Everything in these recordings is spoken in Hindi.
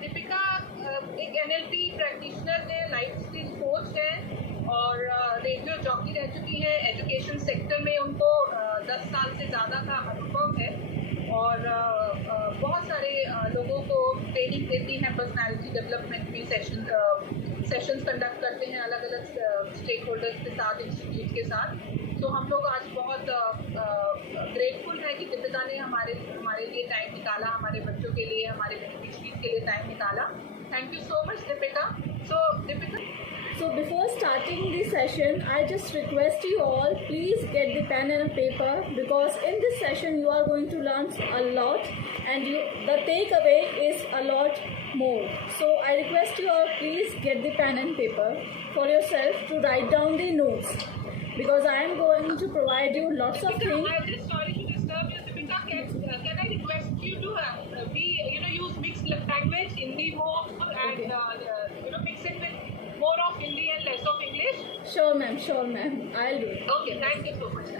दीपिका एक NLP प्रैक्टिशनर है, लाइफ स्किल कोच है और रेडियो जॉकी रह चुकी है। एजुकेशन सेक्टर में उनको 10 साल से ज़्यादा का अनुभव है और बहुत सारे लोगों को ट्रेनिंग देती हैं। पर्सनालिटी डेवलपमेंट भी सेशंस कंडक्ट करते हैं अलग अलग स्टेक होल्डर्स के साथ, इंस्टीट्यूट के साथ। तो हम लोग आज बहुत ग्रेटफुल हैं कि दीपिका ने हमारे लिए टाइम निकाला, हमारे बच्चों के लिए, हमारे बेनिफिशरीज के लिए टाइम निकाला। Thank you so much Deepika. So before starting the session, I just request you all, please get the pen and a paper, because in this session you are going to learn a lot and the takeaway is a lot more. So I request you all, please get the pen and paper for yourself to write down the notes, because I am going to provide you lots of things. I'm just sorry to disturb you, Dipika. Can I request you to use mixed language, Hindi more and mix it with more of Hindi and less of English? Sure ma'am, I'll do it. Okay, thank you so much.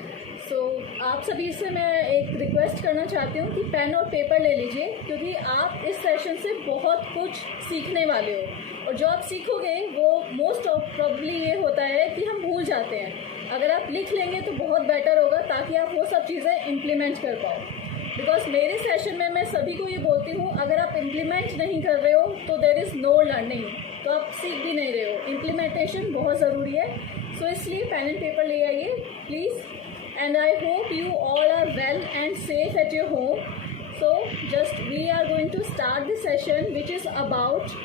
So आप सभी से मैं एक रिक्वेस्ट करना चाहती हूँ कि पेन और पेपर ले लीजिए, क्योंकि आप इस सेशन से बहुत कुछ सीखने वाले हो और जो आप सीखोगे वो मोस्ट प्रॉब्ली ये होता है कि हम भूल जाते हैं। अगर आप लिख लेंगे तो बहुत बेटर होगा, ताकि आप वो सब चीज़ें इम्प्लीमेंट कर पाओ। बिकॉज मेरे सेशन में मैं सभी को ये बोलती हूँ, अगर आप इम्प्लीमेंट नहीं कर रहे हो तो देर इज़ नो लर्निंग, तो आप सीख भी नहीं रहे हो। इम्प्लीमेंटेशन बहुत ज़रूरी है। सो इसलिए पेन एंड पेपर ले आइए please, and I hope you all are well and safe at your home. So we are going to start the session, which is about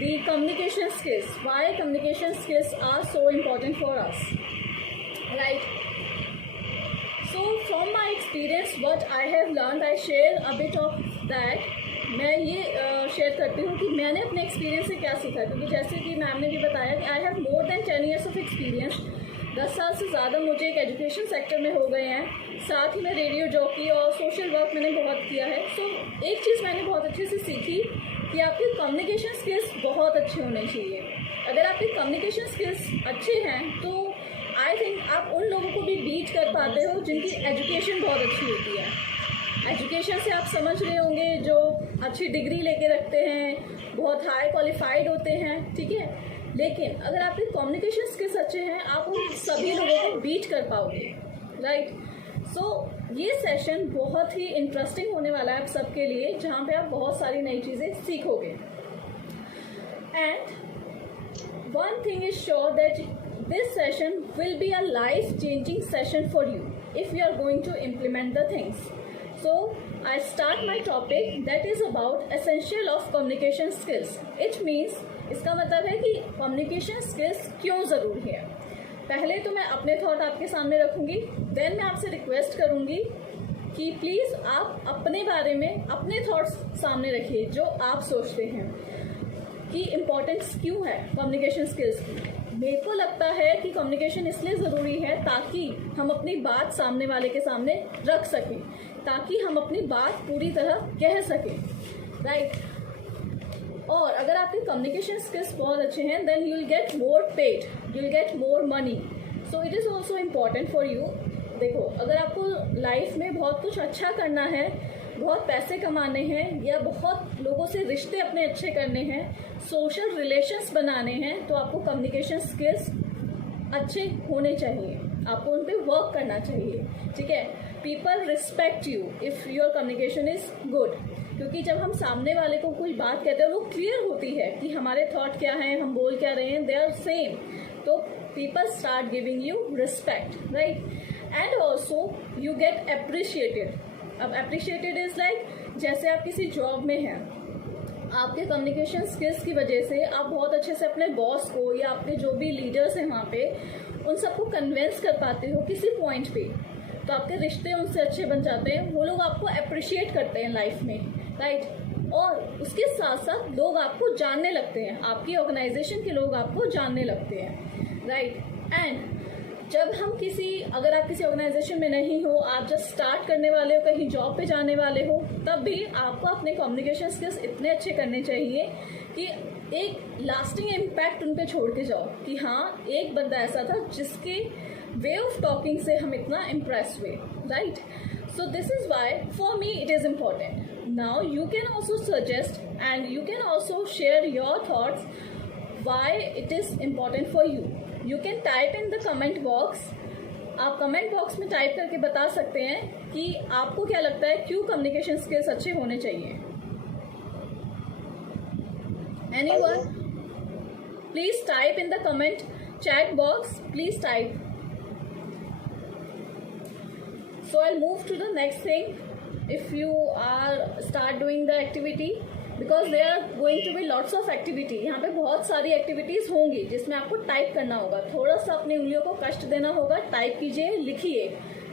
the communication skills. Why communication skills are so important for us, right? So from my experience, what I have learned, I share a bit of that. मैं ये शेयर करती हूँ कि मैंने अपने एक्सपीरियंस से क्या सीखा, क्योंकि जैसे कि मैम ने भी बताया कि I have more than 10 years of experience. 10 साल से ज़्यादा मुझे एक एजुकेशन सेक्टर में हो गए हैं। साथ ही में रेडियो जॉकी और सोशल वर्क मैंने बहुत किया है। सो एक चीज़ मैंने बहुत अच्छे से सीखी कि आपके कम्युनिकेशन स्किल्स बहुत अच्छे होने चाहिए। अगर आपके कम्युनिकेशन स्किल्स अच्छे हैं तो आई थिंक आप उन लोगों को भी बीट कर पाते हो जिनकी एजुकेशन बहुत अच्छी होती है। एजुकेशन से आप समझ रहे होंगे जो अच्छी डिग्री लेके रखते हैं, बहुत हाई क्वालिफाइड होते हैं, ठीक है। लेकिन अगर आपके कम्युनिकेशन स्किल्स अच्छे हैं, आप उन सभी लोगों को बीट कर पाओगे, राइट। सो ये सेशन बहुत ही इंटरेस्टिंग होने वाला है आप सबके लिए, जहाँ पे आप बहुत सारी नई चीज़ें सीखोगे। And one thing is sure that this session will be a life changing session for you if you are going to implement the things. So I start my topic that is about essential of communication skills. It means इसका मतलब है कि communication skills क्यों ज़रूरी है। पहले तो मैं अपने थॉट आपके सामने रखूँगी, देन मैं आपसे रिक्वेस्ट करूँगी कि प्लीज़ आप अपने बारे में अपने थॉट्स सामने रखिए, जो आप सोचते हैं कि इम्पोर्टेंस क्यों है कम्युनिकेशन स्किल्स की। मेरे को लगता है कि कम्युनिकेशन इसलिए ज़रूरी है ताकि हम अपनी बात सामने वाले के सामने रख सकें, ताकि हम अपनी बात पूरी तरह कह सकें, राइट। और अगर आपके कम्युनिकेशन स्किल्स बहुत अच्छे हैं, then you will get more paid, you will get more money. So it is also important for you. देखो, अगर आपको लाइफ में बहुत कुछ अच्छा करना है, बहुत पैसे कमाने हैं, या बहुत लोगों से रिश्ते अपने अच्छे करने हैं, सोशल रिलेशंस बनाने हैं, तो आपको कम्युनिकेशन स्किल्स अच्छे होने चाहिए, आपको उन पर वर्क करना चाहिए, ठीक है। People respect you if your communication is good, क्योंकि जब हम सामने वाले को कोई बात कहते हैं वो क्लियर होती है कि हमारे थॉट क्या हैं, हम बोल क्या रहे हैं, दे आर सेम, तो people start giving you respect, right. And also you get appreciated. अब अप्रिशिएटेड इज़ लाइक जैसे आप किसी जॉब में हैं, आपके कम्युनिकेशन स्किल्स की वजह से आप बहुत अच्छे से अपने बॉस को या आपके जो भी लीडर्स हैं वहाँ पे, उन सबको कन्विंस कर पाते हो किसी पॉइंट पे, तो आपके रिश्ते उनसे अच्छे बन जाते हैं, वो लोग आपको अप्रिशिएट करते हैं लाइफ में, राइट। और उसके साथ साथ लोग आपको जानने लगते हैं, आपकी ऑर्गेनाइजेशन के लोग आपको जानने लगते हैं, राइट। एंड जब हम अगर आप किसी ऑर्गेनाइजेशन में नहीं हो, आप जब स्टार्ट करने वाले हो, कहीं जॉब पे जाने वाले हो, तब भी आपको अपने कम्युनिकेशन स्किल्स इतने अच्छे करने चाहिए कि एक लास्टिंग इम्पैक्ट उन पे छोड़ के जाओ कि हाँ, एक बंदा ऐसा था जिसके वे ऑफ टॉकिंग से हम इतना इम्प्रेस हुए, right. So this is why for me it is important. Now you can also suggest and you can also share your thoughts why it is important for you. You can type in the comment box. आप कमेंट बॉक्स में टाइप करके बता सकते हैं कि आपको क्या लगता है क्यों कम्युनिकेशन स्किल्स अच्छे होने चाहिए. Anyone? Please type in the comment chat box. Please type. So I'll move to the next thing. If you are start doing the activity, because there are going to be lots of activity. यहाँ पे बहुत सारी एक्टिविटीज़ होंगी जिसमें आपको टाइप करना होगा. थोड़ा सा अपनी उंगलियों को कष्ट देना होगा. टाइप कीजिए, लिखिए,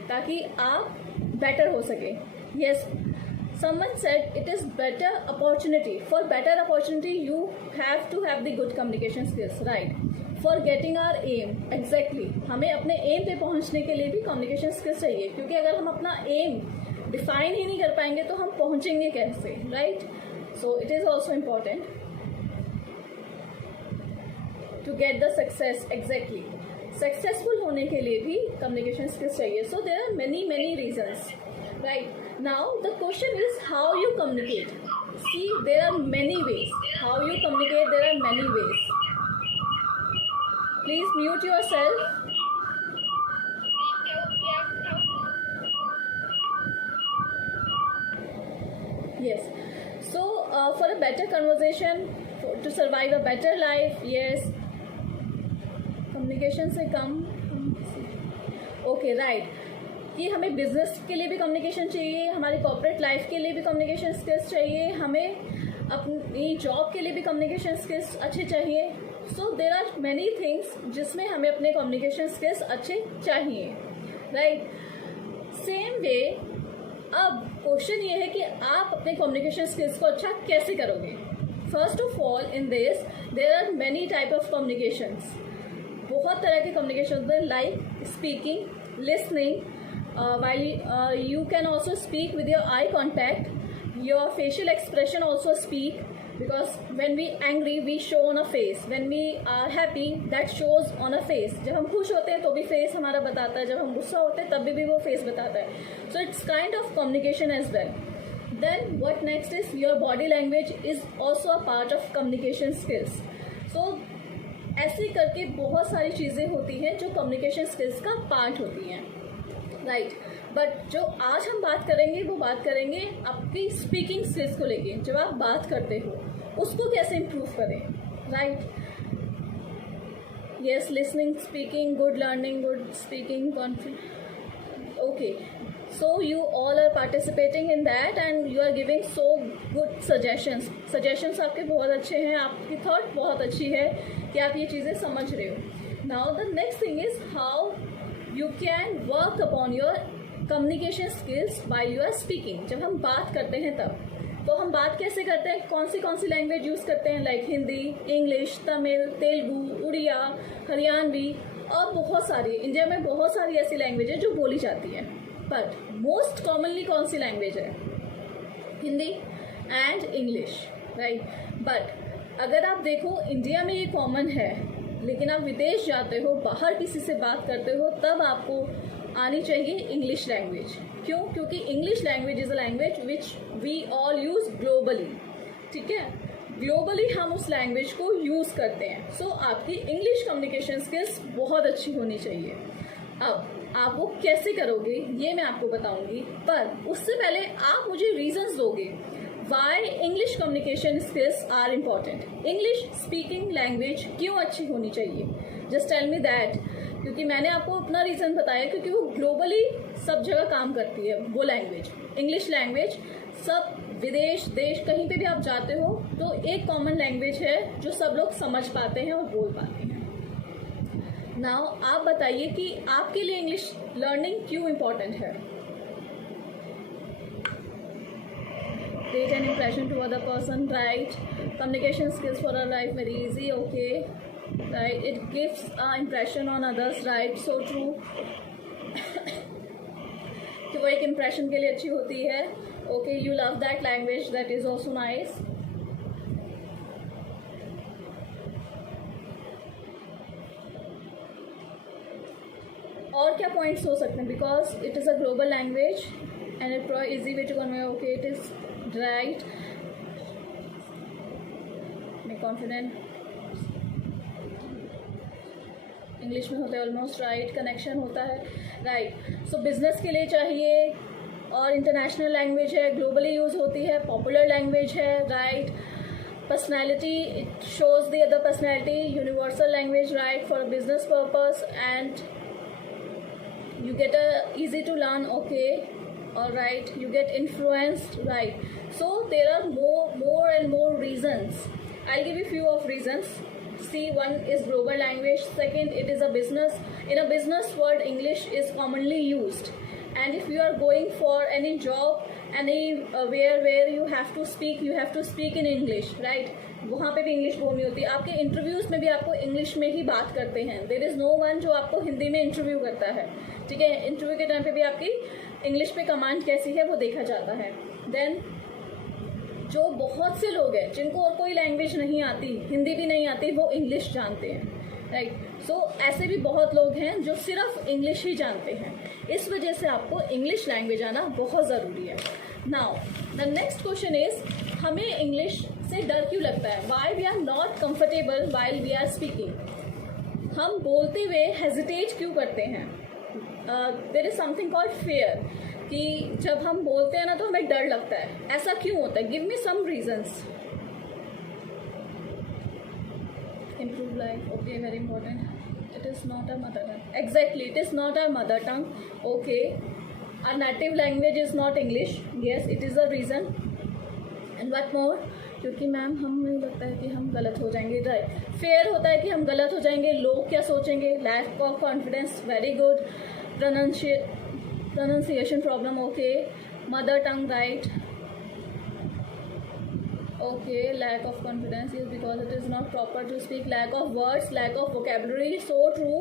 ताकि आप बेटर हो सके. Yes, someone said it is better opportunity. For better opportunity, you have to have the good communication skills, right? For getting our aim, exactly. हमें अपने एम पे पहुंचने के लिए भी कम्युनिकेशन स्किल्स चाहिए, क्योंकि अगर हम अपना एम डिफाइन ही नहीं कर पाएंगे तो हम पहुंचेंगे कैसे, right? So it is also important to get the success. Exactly. Successful होने के लिए भी communication skills चाहिए. So there are many reasons. Right. Now the question is how you communicate. See, there are many ways. How you communicate, there are many ways. Please mute yourself. Yes. So for a better conversation, to survive a better life, yes, communication से कम. Okay, right. कि हमें बिजनेस के लिए भी कम्युनिकेशन चाहिए, हमारी कॉर्पोरेट लाइफ के लिए भी कम्युनिकेशन स्किल्स चाहिए, हमें अपनी जॉब के लिए भी कम्युनिकेशन स्किल्स अच्छे चाहिए. सो देर आर मैनी थिंग्स जिसमें हमें अपने कम्युनिकेशन स्किल्स अच्छे चाहिए, राइट? सेम वे अब क्वेश्चन ये है कि आप अपने कम्युनिकेशन स्किल्स को अच्छा कैसे करोगे. First of all in this there are many type of communications. बहुत तरह के कम्युनिकेशन होते हैं, like speaking, listening, while you can also speak with your eye contact, your facial expression also speak, because when we angry we show on a face, when we are happy that shows on a face. जब हम खुश होते हैं तो भी फेस हमारा बताता है, जब हम गुस्सा होते हैं तब भी वो फेस बताता है. So it's kind of communication as well. Then what next is your body language is also a part of communication skills. So ऐसे करके बहुत सारी चीज़ें होती हैं जो कम्युनिकेशन स्किल्स का पार्ट होती हैं, राइट? बट जो आज हम बात करेंगे वो बात करेंगे आपकी स्पीकिंग स्किल्स को लेके. जब आप बात करते हो उसको कैसे इम्प्रूव करें, right? Yes, listening, speaking, good learning, good speaking, confidence. Okay, so you all are participating in that and you are giving so good suggestions आपके बहुत अच्छे हैं, आपकी थॉट बहुत अच्छी है कि आप ये चीज़ें समझ रहे हो. Now the next thing is how you can work upon your communication skills while you are speaking. जब हम बात करते हैं तब तो हम बात कैसे करते हैं, कौन सी लैंग्वेज यूज़ करते हैं, लाइक हिंदी, इंग्लिश, तमिल, तेलुगु, उड़िया, हरियाणवी और बहुत सारी. इंडिया में बहुत सारी ऐसी लैंग्वेज है जो बोली जाती है, बट मोस्ट कॉमनली कौन सी लैंग्वेज है? Hindi and English, right? But अगर आप देखो इंडिया में ये कॉमन है, लेकिन आप विदेश जाते हो, बाहर किसी से बात करते हो, तब आपको आनी चाहिए इंग्लिश लैंग्वेज. क्यों? क्योंकि English language is a language which we all use globally. ठीक है, ग्लोबली हम उस लैंग्वेज को यूज़ करते हैं. सो आपकी इंग्लिश कम्युनिकेशन स्किल्स बहुत अच्छी होनी चाहिए. अब आप वो कैसे करोगे ये मैं आपको बताऊंगी, पर उससे पहले आप मुझे रीजंस दोगे why English communication skills are important. English speaking language क्यों अच्छी होनी चाहिए? Just tell me that. क्योंकि मैंने आपको अपना रीज़न बताया, क्योंकि वो ग्लोबली सब जगह काम करती है वो लैंग्वेज. इंग्लिश लैंग्वेज सब विदेश, देश, कहीं पे भी आप जाते हो तो एक कॉमन लैंग्वेज है जो सब लोग समझ पाते हैं और बोल पाते हैं. नाउ आप बताइए कि आपके लिए इंग्लिश लर्निंग क्यों इम्पोर्टेंट है? Create an impression to other person, right? Communication skills for our life very easy, okay, right? It gives an impression on others, right? So true. कि वो एक impression के लिए अच्छी होती है. Okay, you love that language, that is also nice. और क्या points हो सकते हैं? Because it is a global language and it is easy way to convey. Okay, it is right, मैं कॉन्फिडेंट इंग्लिश में होता है ऑलमोस्ट, राइट, कनेक्शन होता है, राइट। सो बिजनेस के लिए चाहिए, और इंटरनेशनल लैंग्वेज है, ग्लोबली यूज़ होती है, पॉपुलर लैंग्वेज है, right. Personality, it shows the other personality, universal language, right, for business purpose, and you get a easy to learn, okay, all right, you get influenced, right. So there are more and more reasons. I'll give you few of reasons. See, one is global language, second, it is a business. In a business world, English is commonly used, and if you are going for any job, anywhere where you have to speak in English, right, वहाँ पे भी इंग्लिश बोलनी होती है। आपके इंटरव्यूज़ में भी आपको इंग्लिश में ही बात करते हैं। देयर इज़ नो वन जो आपको हिंदी में इंटरव्यू करता है, ठीक है। इंटरव्यू के टाइम पे भी आपकी इंग्लिश पे कमांड कैसी है वो देखा जाता है। देन जो बहुत से लोग हैं जिनको और कोई लैंग्वेज नहीं आती, हिंदी भी नहीं आती, वो इंग्लिश जानते हैं, राइट। सो ऐसे भी बहुत लोग हैं जो सिर्फ इंग्लिश ही जानते हैं। इस वजह से आपको इंग्लिश लैंग्वेज आना बहुत ज़रूरी है। Now the next question is, हमें इंग्लिश से डर क्यों लगता है? Why we are not comfortable while we are speaking? हम बोलते हुए हेजिटेट क्यों करते हैं? There is something called fear, कि जब हम बोलते हैं ना तो हमें डर लगता है। ऐसा क्यों होता है? Give me some reasons. Improve life, okay, very important. It is not our mother tongue. Exactly, it is not our mother tongue. Okay, our native language is not English. Yes, it is a reason. And what more? क्योंकि मैम हमें लगता है कि हम गलत हो जाएंगे, राइट। फेयर होता है कि हम गलत हो जाएंगे, लोग क्या सोचेंगे, lack of confidence, very good. Pronunciation problem, okay. Mother tongue, right, okay. Lack of confidence is because it is not proper to speak. Lack of words, lack of vocabulary, so true.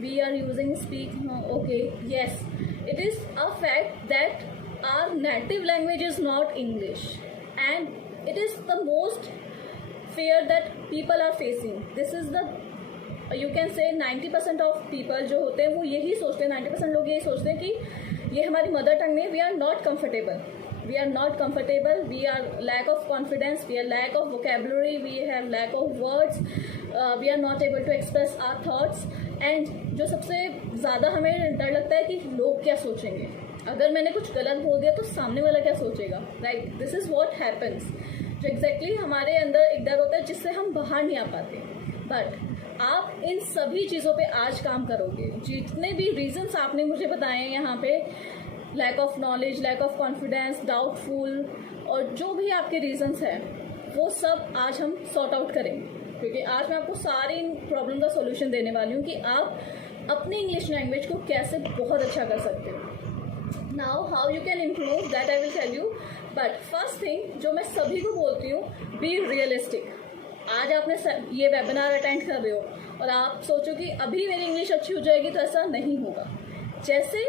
We are using speak, okay, yes. It is a fact that our native language is not English, and it is the most fear that people are facing. This is the, you can say 90% of people जो होते हैं वो यही सोचते हैं, 90% लोग यही सोचते हैं कि ये हमारी मदर टंग नहीं, we are not comfortable. We are not comfortable, we are lack of confidence, we are lack of vocabulary, we have lack of words, we are not able to express our thoughts. And जो सबसे ज़्यादा हमें डर लगता है कि लोग क्या सोचेंगे, अगर मैंने कुछ गलत बोल दिया तो सामने वाला क्या सोचेगा, right. This is what happens, जो एग्जैक्टली हमारे अंदर एक डर होता है जिससे हम बाहर नहीं आ पाते। बट आप इन सभी चीज़ों पे आज काम करोगे, जितने भी रीजंस आपने मुझे बताए हैं यहाँ पे, lack of knowledge, lack of confidence, doubtful, और जो भी आपके रीजंस हैं वो सब आज हम सॉर्ट आउट करेंगे, क्योंकि आज मैं आपको सारी प्रॉब्लम का सॉल्यूशन देने वाली हूँ कि आप अपनी इंग्लिश लैंग्वेज को कैसे बहुत अच्छा कर सकते हो। Now how you can improve that I will tell you, but first thing जो मैं सभी को बोलती हूँ, बी रियलिस्टिक। आज आपने ये वेबिनार अटेंड कर रहे हो और आप सोचो कि अभी मेरी इंग्लिश अच्छी हो जाएगी, तो ऐसा नहीं होगा। जैसे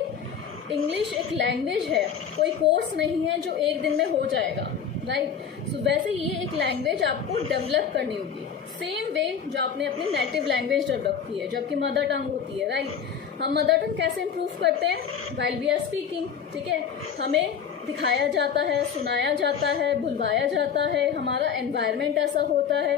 इंग्लिश एक लैंग्वेज है, कोई कोर्स नहीं है जो एक दिन में हो जाएगा, राइट। सो वैसे ये एक लैंग्वेज आपको डेवलप करनी होगी, सेम वे जो आपने अपनी नेटिव लैंग्वेज डेवलप की है, जो आपकी मदर टंग होती है, राइट। हम मदर टंग कैसे इम्प्रूव करते हैं? वाइल वी आर स्पीकिंग, ठीक है। हमें दिखाया जाता है, सुनाया जाता है, बुलवाया जाता है, हमारा एनवायरनमेंट ऐसा होता है।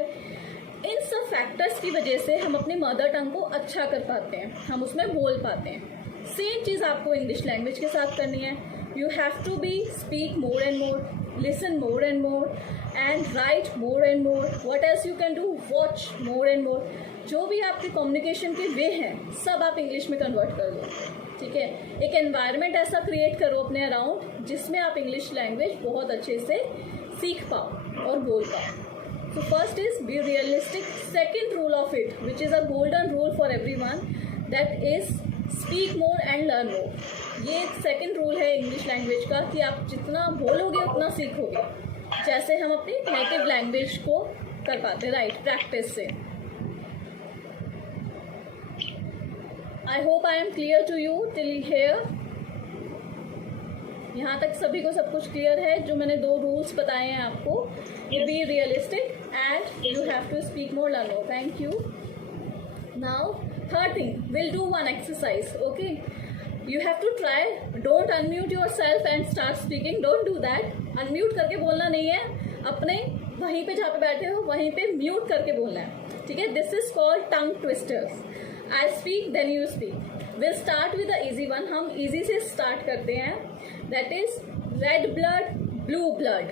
इन सब फैक्टर्स की वजह से हम अपनी मदर टंग को अच्छा कर पाते हैं, हम उसमें बोल पाते हैं। सेम चीज़ आपको इंग्लिश लैंग्वेज के साथ करनी है। You have to be speak more and more, listen more and more, and write more and more. What else you can do? Watch more and more. जो भी आपके कम्युनिकेशन के वे हैं सब आप इंग्लिश में कन्वर्ट कर दो, ठीक है। एक एनवायरनमेंट ऐसा क्रिएट करो अपने अराउंड जिसमें आप इंग्लिश लैंग्वेज बहुत अच्छे से सीख पाओ और बोल पाओ। So first is be realistic. Second rule of it, which is a golden rule for everyone, that is speak more and learn more. ये सेकंड रूल है इंग्लिश लैंग्वेज का कि आप जितना बोलोगे उतना सीखोगे, जैसे हम अपनी नेटिव लैंग्वेज को कर पाते हैं, राइट, प्रैक्टिस से। I hope I am clear to you till here. यहाँ तक सभी को सब कुछ क्लियर है? जो मैंने 2 रूल्स बताए हैं आपको, be realistic and you have to speak more, learn more. Thank you. Now third thing, we'll do one exercise, okay? You have to try, don't unmute yourself and start speaking, don't do that. Unmute करके बोलना नहीं है, अपने वहीं पे जहाँ पे बैठे हो वहीं पे म्यूट करके बोलना है, ठीक है। This is called tongue twisters. I speak then you speak. Will start with the easy one. हम इजी से स्टार्ट करते हैं। That is red blood blue blood.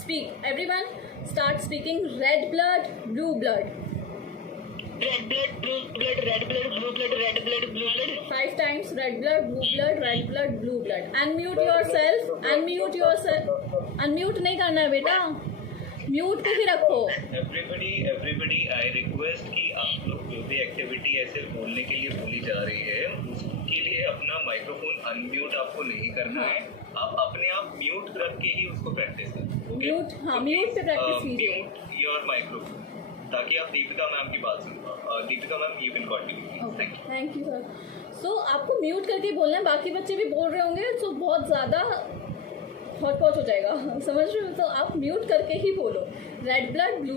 Speak everyone, start speaking red blood blue blood. Red blood, blue blood, red blood, blue blood, red blood, blue blood. 5 times red blood, blue blood, red blood, blue blood. Unmute yourself. Unmute yourself. Unmute नहीं करना है बेटा, म्यूट पे ही रखो। एवरीबडी आई रिक्वेस्ट कि आप लोग जो भी एक्टिविटी ऐसे बोलने के लिए बोली जा रही है उसके लिए अपना माइक्रोफोन अनम्यूट आपको नहीं करना है, आप अपने आप म्यूट करके ही उसको प्रैक्टिस करें। म्यूट, हाँ म्यूट पे प्रैक्टिस कीजिए। म्यूट योर माइक्रोफोन ताकि आप दीपिका मैम की बात सुन पाओ। Deepika ma'am you can continue. Thank you sir. So आपको म्यूट करके बोलना है, बाकी बच्चे भी बोल रहे होंगे तो बहुत ज़्यादा हॉट हो जाएगा, समझ रहे हो? तो आप म्यूट करके ही बोलो। Red blood blue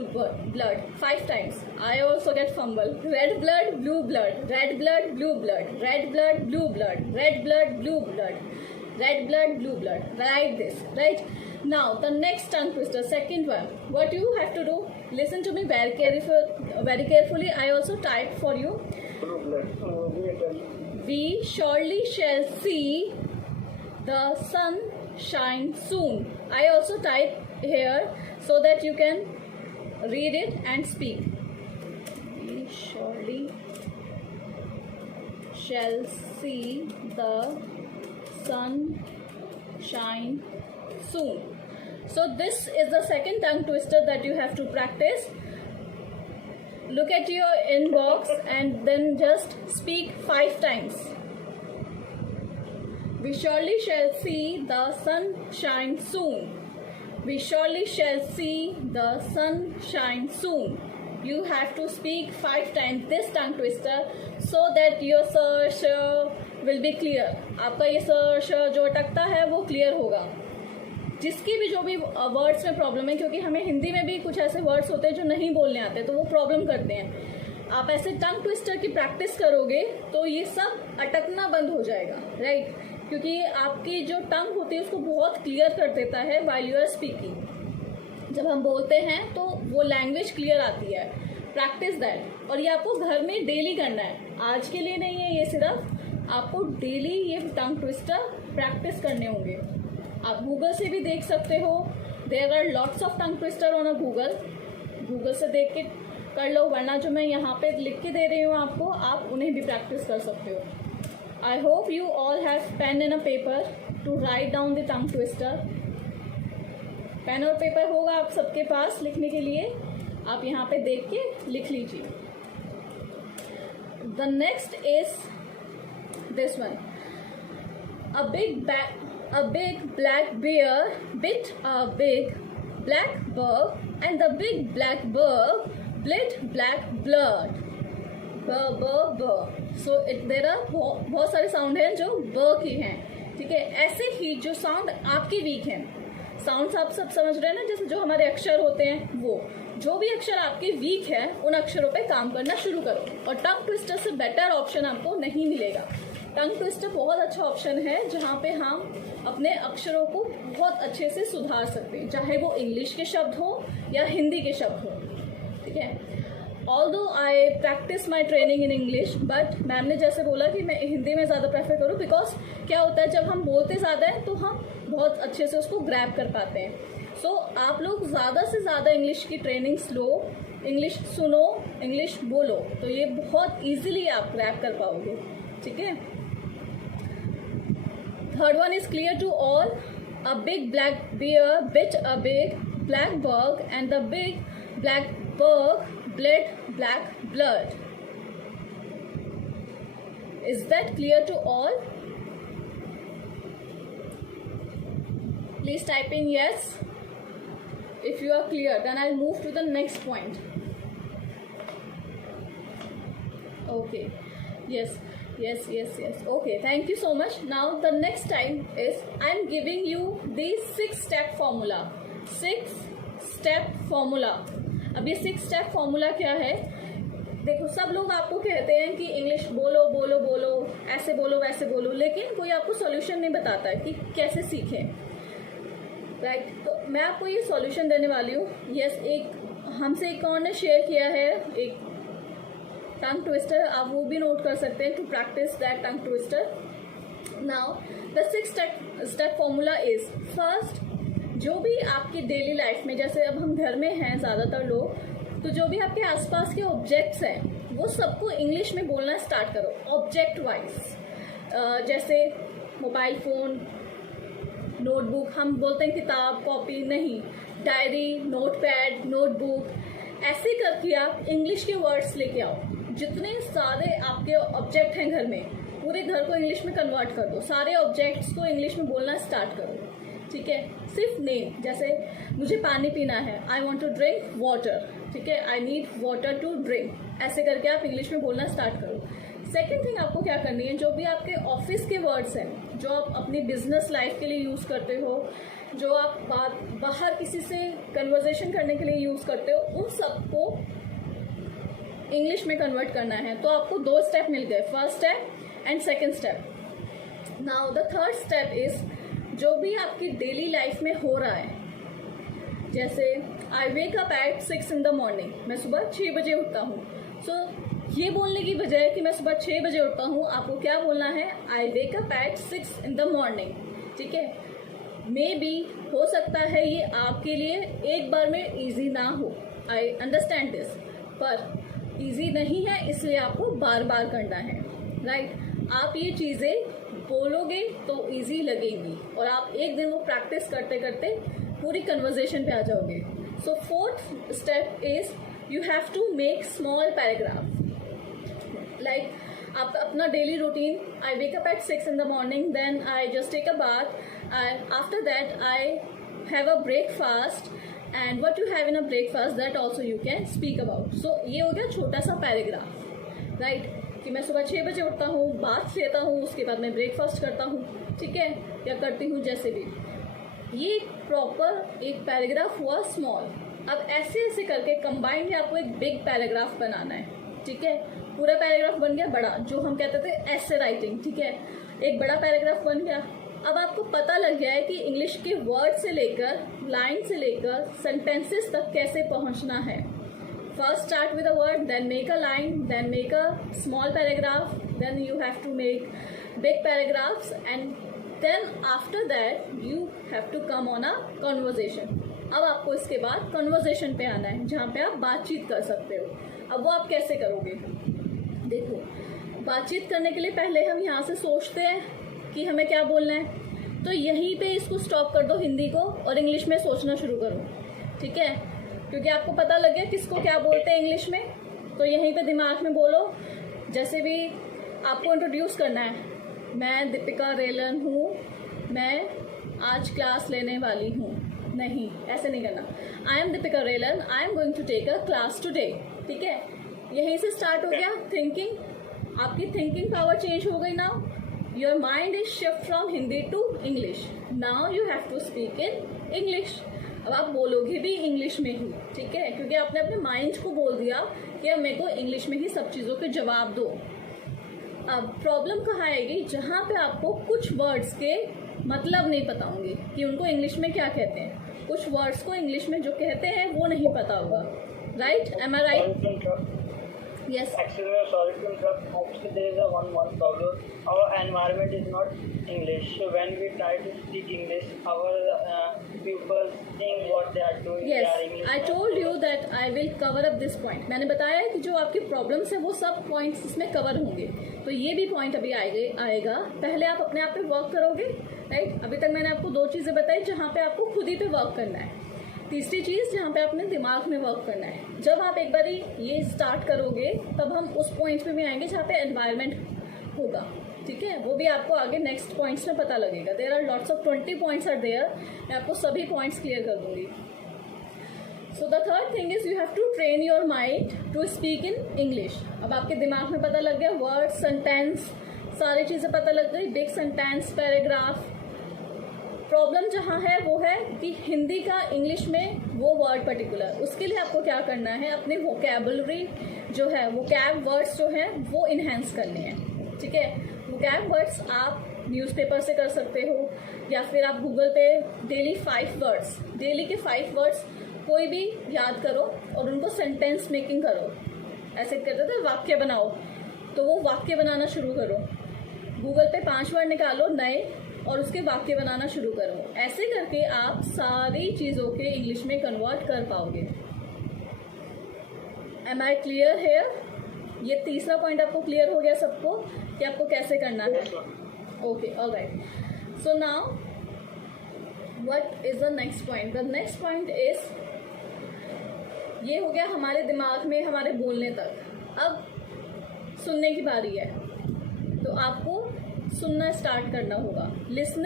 blood 5 times. I also get fumble. Red blood blue blood, red blood blue blood, red blood blue blood, red blood blue blood, red blood blue blood. Write this, right? Now the next tongue twister, second one. What you have to do, listen to me very carefully. I also typed for you. We surely shall see the sun shine soon. I also type here so that you can read it and speak. We surely shall see the sun shine soon. So this is the second tongue twister that you have to practice. Look at your inbox and then just speak 5 times. We surely shall see the sun shine soon. We surely shall see the sun shine soon. You have to speak 5 times this tongue twister so that your search will be clear. आपका ये सर्च जो अटकता है वो क्लियर होगा। जिसकी भी जो भी वर्ड्स में प्रॉब्लम है, क्योंकि हमें हिंदी में भी कुछ ऐसे वर्ड्स होते हैं जो नहीं बोलने आते तो वो प्रॉब्लम करते हैं। आप ऐसे टंग ट्विस्टर की प्रैक्टिस करोगे तो ये सब अटकना बंद हो जाएगा, राइट? क्योंकि आपकी जो टंग होती है उसको बहुत क्लियर कर देता है व्हाइल यू आर स्पीकिंग। जब हम बोलते हैं तो वो लैंग्वेज क्लियर आती है। Practice that. और ये आपको घर में डेली करना है, आज के लिए नहीं है, ये सिर्फ आपको डेली ये टंग ट्विस्टर प्रैक्टिस करने होंगे। आप गूगल से भी देख सकते हो, there are lots of tongue twister on a Google से देख के कर लो, वरना जो मैं यहाँ पे लिख के दे रही हूँ आपको, आप उन्हें भी प्रैक्टिस कर सकते हो। I hope you all have pen and a paper to write down the tongue twister. Pen और पेपर होगा आप सबके पास लिखने के लिए, आप यहाँ पे देख के लिख लीजिए। The next is this one. A big black bear bit a big black bug and the big black bug bled black blood. So there are बहुत सारे साउंड हैं जो ब की हैं, ठीक है? ऐसे ही जो साउंड आपकी वीक हैं, साउंड्स आप सब समझ रहे हैं ना, जैसे जो हमारे अक्षर होते हैं, वो जो भी अक्षर आपके वीक है उन अक्षरों पे काम करना शुरू करो। और टंग ट्विस्टर से बेटर ऑप्शन आपको नहीं मिलेगा। टंग ट्विस्टर बहुत अच्छा ऑप्शन है जहाँ पे हम अपने अक्षरों को बहुत अच्छे से सुधार सकते हैं, चाहे वो इंग्लिश के शब्द हो या हिंदी के शब्द हो, ठीक है? Although I practice my training in English, but ma'am ने जैसे बोला कि मैं हिंदी में ज़्यादा प्रेफर करूँ, बिकॉज क्या होता है जब हम बोलते ज़्यादा हैं तो हम बहुत अच्छे से उसको ग्रैब कर पाते हैं। सो आप लोग ज़्यादा से ज़्यादा इंग्लिश की ट्रेनिंग्स लो, इंग्लिश सुनो, इंग्लिश बोलो, तो ये बहुत ईजिली आप ग्रैब कर पाओगे, ठीक है? Third one is clear to all. A big black bear bit a big black bug and the big black bug bled black blood. Is that clear to all? Please type in yes if you are clear. Then I'll move to the next point. Okay. Yes. Okay, thank you so much. Now the next time is I'm giving you the 6-step formula. 6-step formula. अब ये 6-step formula क्या है? देखो, सब लोग आपको कहते हैं कि इंग्लिश बोलो बोलो बोलो, ऐसे बोलो वैसे बोलो, लेकिन कोई आपको सॉल्यूशन नहीं बताता है कि कैसे सीखें। राइट। तो मैं आपको ये सॉल्यूशन देने वाली हूँ। यस, एक हमसे एक और ने शेयर किया है एक टंग ट्विस्टर, आप वो भी नोट कर सकते हैं to practice that tongue twister. Now the 6 step formula is, first, जो भी आपकी डेली लाइफ में, जैसे अब हम घर में हैं ज़्यादातर लोग, तो जो भी आपके आसपास के ऑब्जेक्ट्स हैं वो सबको इंग्लिश में बोलना स्टार्ट करो, ऑब्जेक्ट वाइज। जैसे मोबाइल फ़ोन, नोटबुक, हम बोलते हैं किताब, कॉपी नहीं, डायरी, नोटपैड, नोटबुक, ऐसे करके आप इंग्लिश के वर्ड्स लेके आओ। जितने सारे आपके ऑब्जेक्ट हैं घर में, पूरे घर को इंग्लिश में कन्वर्ट कर दो, सारे ऑब्जेक्ट्स को इंग्लिश में बोलना स्टार्ट करो, ठीक है। सिर्फ नेम, जैसे मुझे पानी पीना है, I want to drink water, ठीक है, I need water to drink, ऐसे करके आप इंग्लिश में बोलना स्टार्ट करो। सेकेंड थिंग आपको क्या करनी है, जो भी आपके ऑफिस के वर्ड्स हैं, जो आप अपनी बिजनेस लाइफ के लिए यूज़ करते हो, जो आप बाहर किसी से कन्वर्सेशन करने के लिए यूज़ करते हो, उन सबको इंग्लिश में कन्वर्ट करना है। तो आपको 2 स्टेप मिल गए, first step and second step. Now the third step is, जो भी आपकी डेली लाइफ में हो रहा है, जैसे I wake up at 6 in the morning, मैं सुबह 6 बजे उठता हूँ। सो ये बोलने की बजाय कि मैं सुबह 6 बजे उठता हूँ, आपको क्या बोलना है, I wake up at 6 in the morning, ठीक है। मे बी हो सकता है ये आपके लिए एक बार में ईजी ना हो, आई अंडरस्टैंड दिस, पर ईजी नहीं है इसलिए आपको बार बार करना है, राइट। आप ये चीज़ें बोलोगे तो इजी लगेगी और आप एक दिन वो प्रैक्टिस करते करते पूरी कन्वर्सेशन पे आ जाओगे। So fourth step is, you have to make small paragraph. Like आप अपना daily routine, I wake up at 6 in the morning, then I just take a bath, and after that I have a breakfast, and what you have in a breakfast that also you can speak about. So ये हो गया छोटा सा पैराग्राफ, राइट, कि मैं सुबह 6 बजे उठता हूँ, बाथ लेता हूँ, उसके बाद मैं ब्रेकफास्ट करता हूँ, ठीक है, या करती हूँ, जैसे भी। ये प्रॉपर एक पैराग्राफ हुआ स्मॉल। अब ऐसे ऐसे करके कंबाइंड आपको एक बिग पैराग्राफ बनाना है, ठीक है। पूरा पैराग्राफ बन गया बड़ा, जो हम कहते थे ऐसे राइटिंग, ठीक है, एक बड़ा पैराग्राफ बन गया। अब आपको पता लग गया है कि इंग्लिश के वर्ड से लेकर, लाइन से लेकर सेंटेंसेस तक कैसे पहुंचना है। First start with a word, then make a line, then make a small paragraph, then you have to make big paragraphs, and then after that you have to come on a conversation. अब आपको इसके बाद conversation पे आना है, जहाँ पे आप बातचीत कर सकते हो। अब वो आप कैसे करोगे, देखो, बातचीत करने के लिए पहले हम यहाँ से सोचते हैं कि हमें क्या बोलना है, तो यहीं पे इसको स्टॉप कर दो हिंदी को और इंग्लिश में सोचना शुरू करो, ठीक है, क्योंकि आपको पता लग गया किसको क्या बोलते हैं इंग्लिश में। तो यहीं पे दिमाग में बोलो, जैसे भी आपको इंट्रोड्यूस करना है, मैं दीपिका रेलन हूँ, मैं आज क्लास लेने वाली हूँ, नहीं, ऐसे नहीं करना। I am Deepika Relan, I am going to take a class today, ठीक है। यहीं से स्टार्ट हो गया थिंकिंग, आपकी थिंकिंग पावर चेंज हो गई। Now your mind is shift from Hindi to English, now you have to speak in English. अब आप बोलोगे भी इंग्लिश में ही, ठीक है, क्योंकि आपने अपने माइंड को बोल दिया कि अब मेरे को इंग्लिश में ही सब चीज़ों के जवाब दो। अब प्रॉब्लम कहाँ आएगी, जहाँ पे आपको कुछ वर्ड्स के मतलब नहीं पता होंगे कि उनको इंग्लिश में क्या कहते हैं, कुछ वर्ड्स को इंग्लिश में जो कहते हैं वो नहीं पता होगा, right, M I right? Yes. Actually, sorry to interrupt. Actually, there is a one problem. Our environment is not English. So when we try to speak English, our people think what they are doing. Yes, they are English. I told you that I will cover up this point. मैंने बताया है कि जो आपकी प्रॉब्लम्स है वो सब पॉइंट्स इसमें कवर होंगे, तो ये भी पॉइंट अभी आएगा। पहले आप अपने आप पे वर्क करोगे, राइट। अभी तक मैंने आपको 2 चीज़ें बताई जहाँ पे आपको खुद ही पे वर्क करना है। तीसरी चीज़ जहाँ पे आपने दिमाग में वर्क करना है। जब आप एक बार ये स्टार्ट करोगे तब हम उस पॉइंट पे भी आएंगे जहाँ पे एनवायरनमेंट होगा, ठीक है, वो भी आपको आगे नेक्स्ट पॉइंट्स में पता लगेगा। There are lots of 20 points are there, मैं आपको सभी पॉइंट्स क्लियर कर दूंगी। So the third thing is, you have to train your mind to speak in English. अब आपके दिमाग में पता लग गया, वर्ड, सेंटेंस, सारी चीज़ें पता लग गई, बिग सेंटेंस, पैराग्राफ। प्रॉब्लम जहाँ है वो है कि हिंदी का इंग्लिश में वो वर्ड पर्टिकुलर, उसके लिए आपको क्या करना है, अपने वोकैबुलरी जो है, वोकैब वर्ड्स जो हैं वो इन्हेंस करने हैं, ठीक है। वोकैब वर्ड्स आप न्यूज़पेपर से कर सकते हो, या फिर आप गूगल पे डेली 5 वर्ड्स, डेली के 5 वर्ड्स कोई भी याद करो और उनको सेंटेंस मेकिंग करो। ऐसे कहते थे वाक्य बनाओ, तो वो वाक्य बनाना शुरू करो। गूगल पे 5 वर्ड निकालो नए और उसके वाक्य बनाना शुरू करो। ऐसे करके आप सारी चीज़ों के इंग्लिश में कन्वर्ट कर पाओगे। Am I clear here? ये तीसरा पॉइंट आपको क्लियर हो गया सबको कि आपको कैसे करना है? Okay, alright. So now what is the next point? The next point is, ये हो गया हमारे दिमाग में, हमारे बोलने तक। अब सुनने की बारी है, तो आपको सुनना स्टार्ट करना होगा। Listen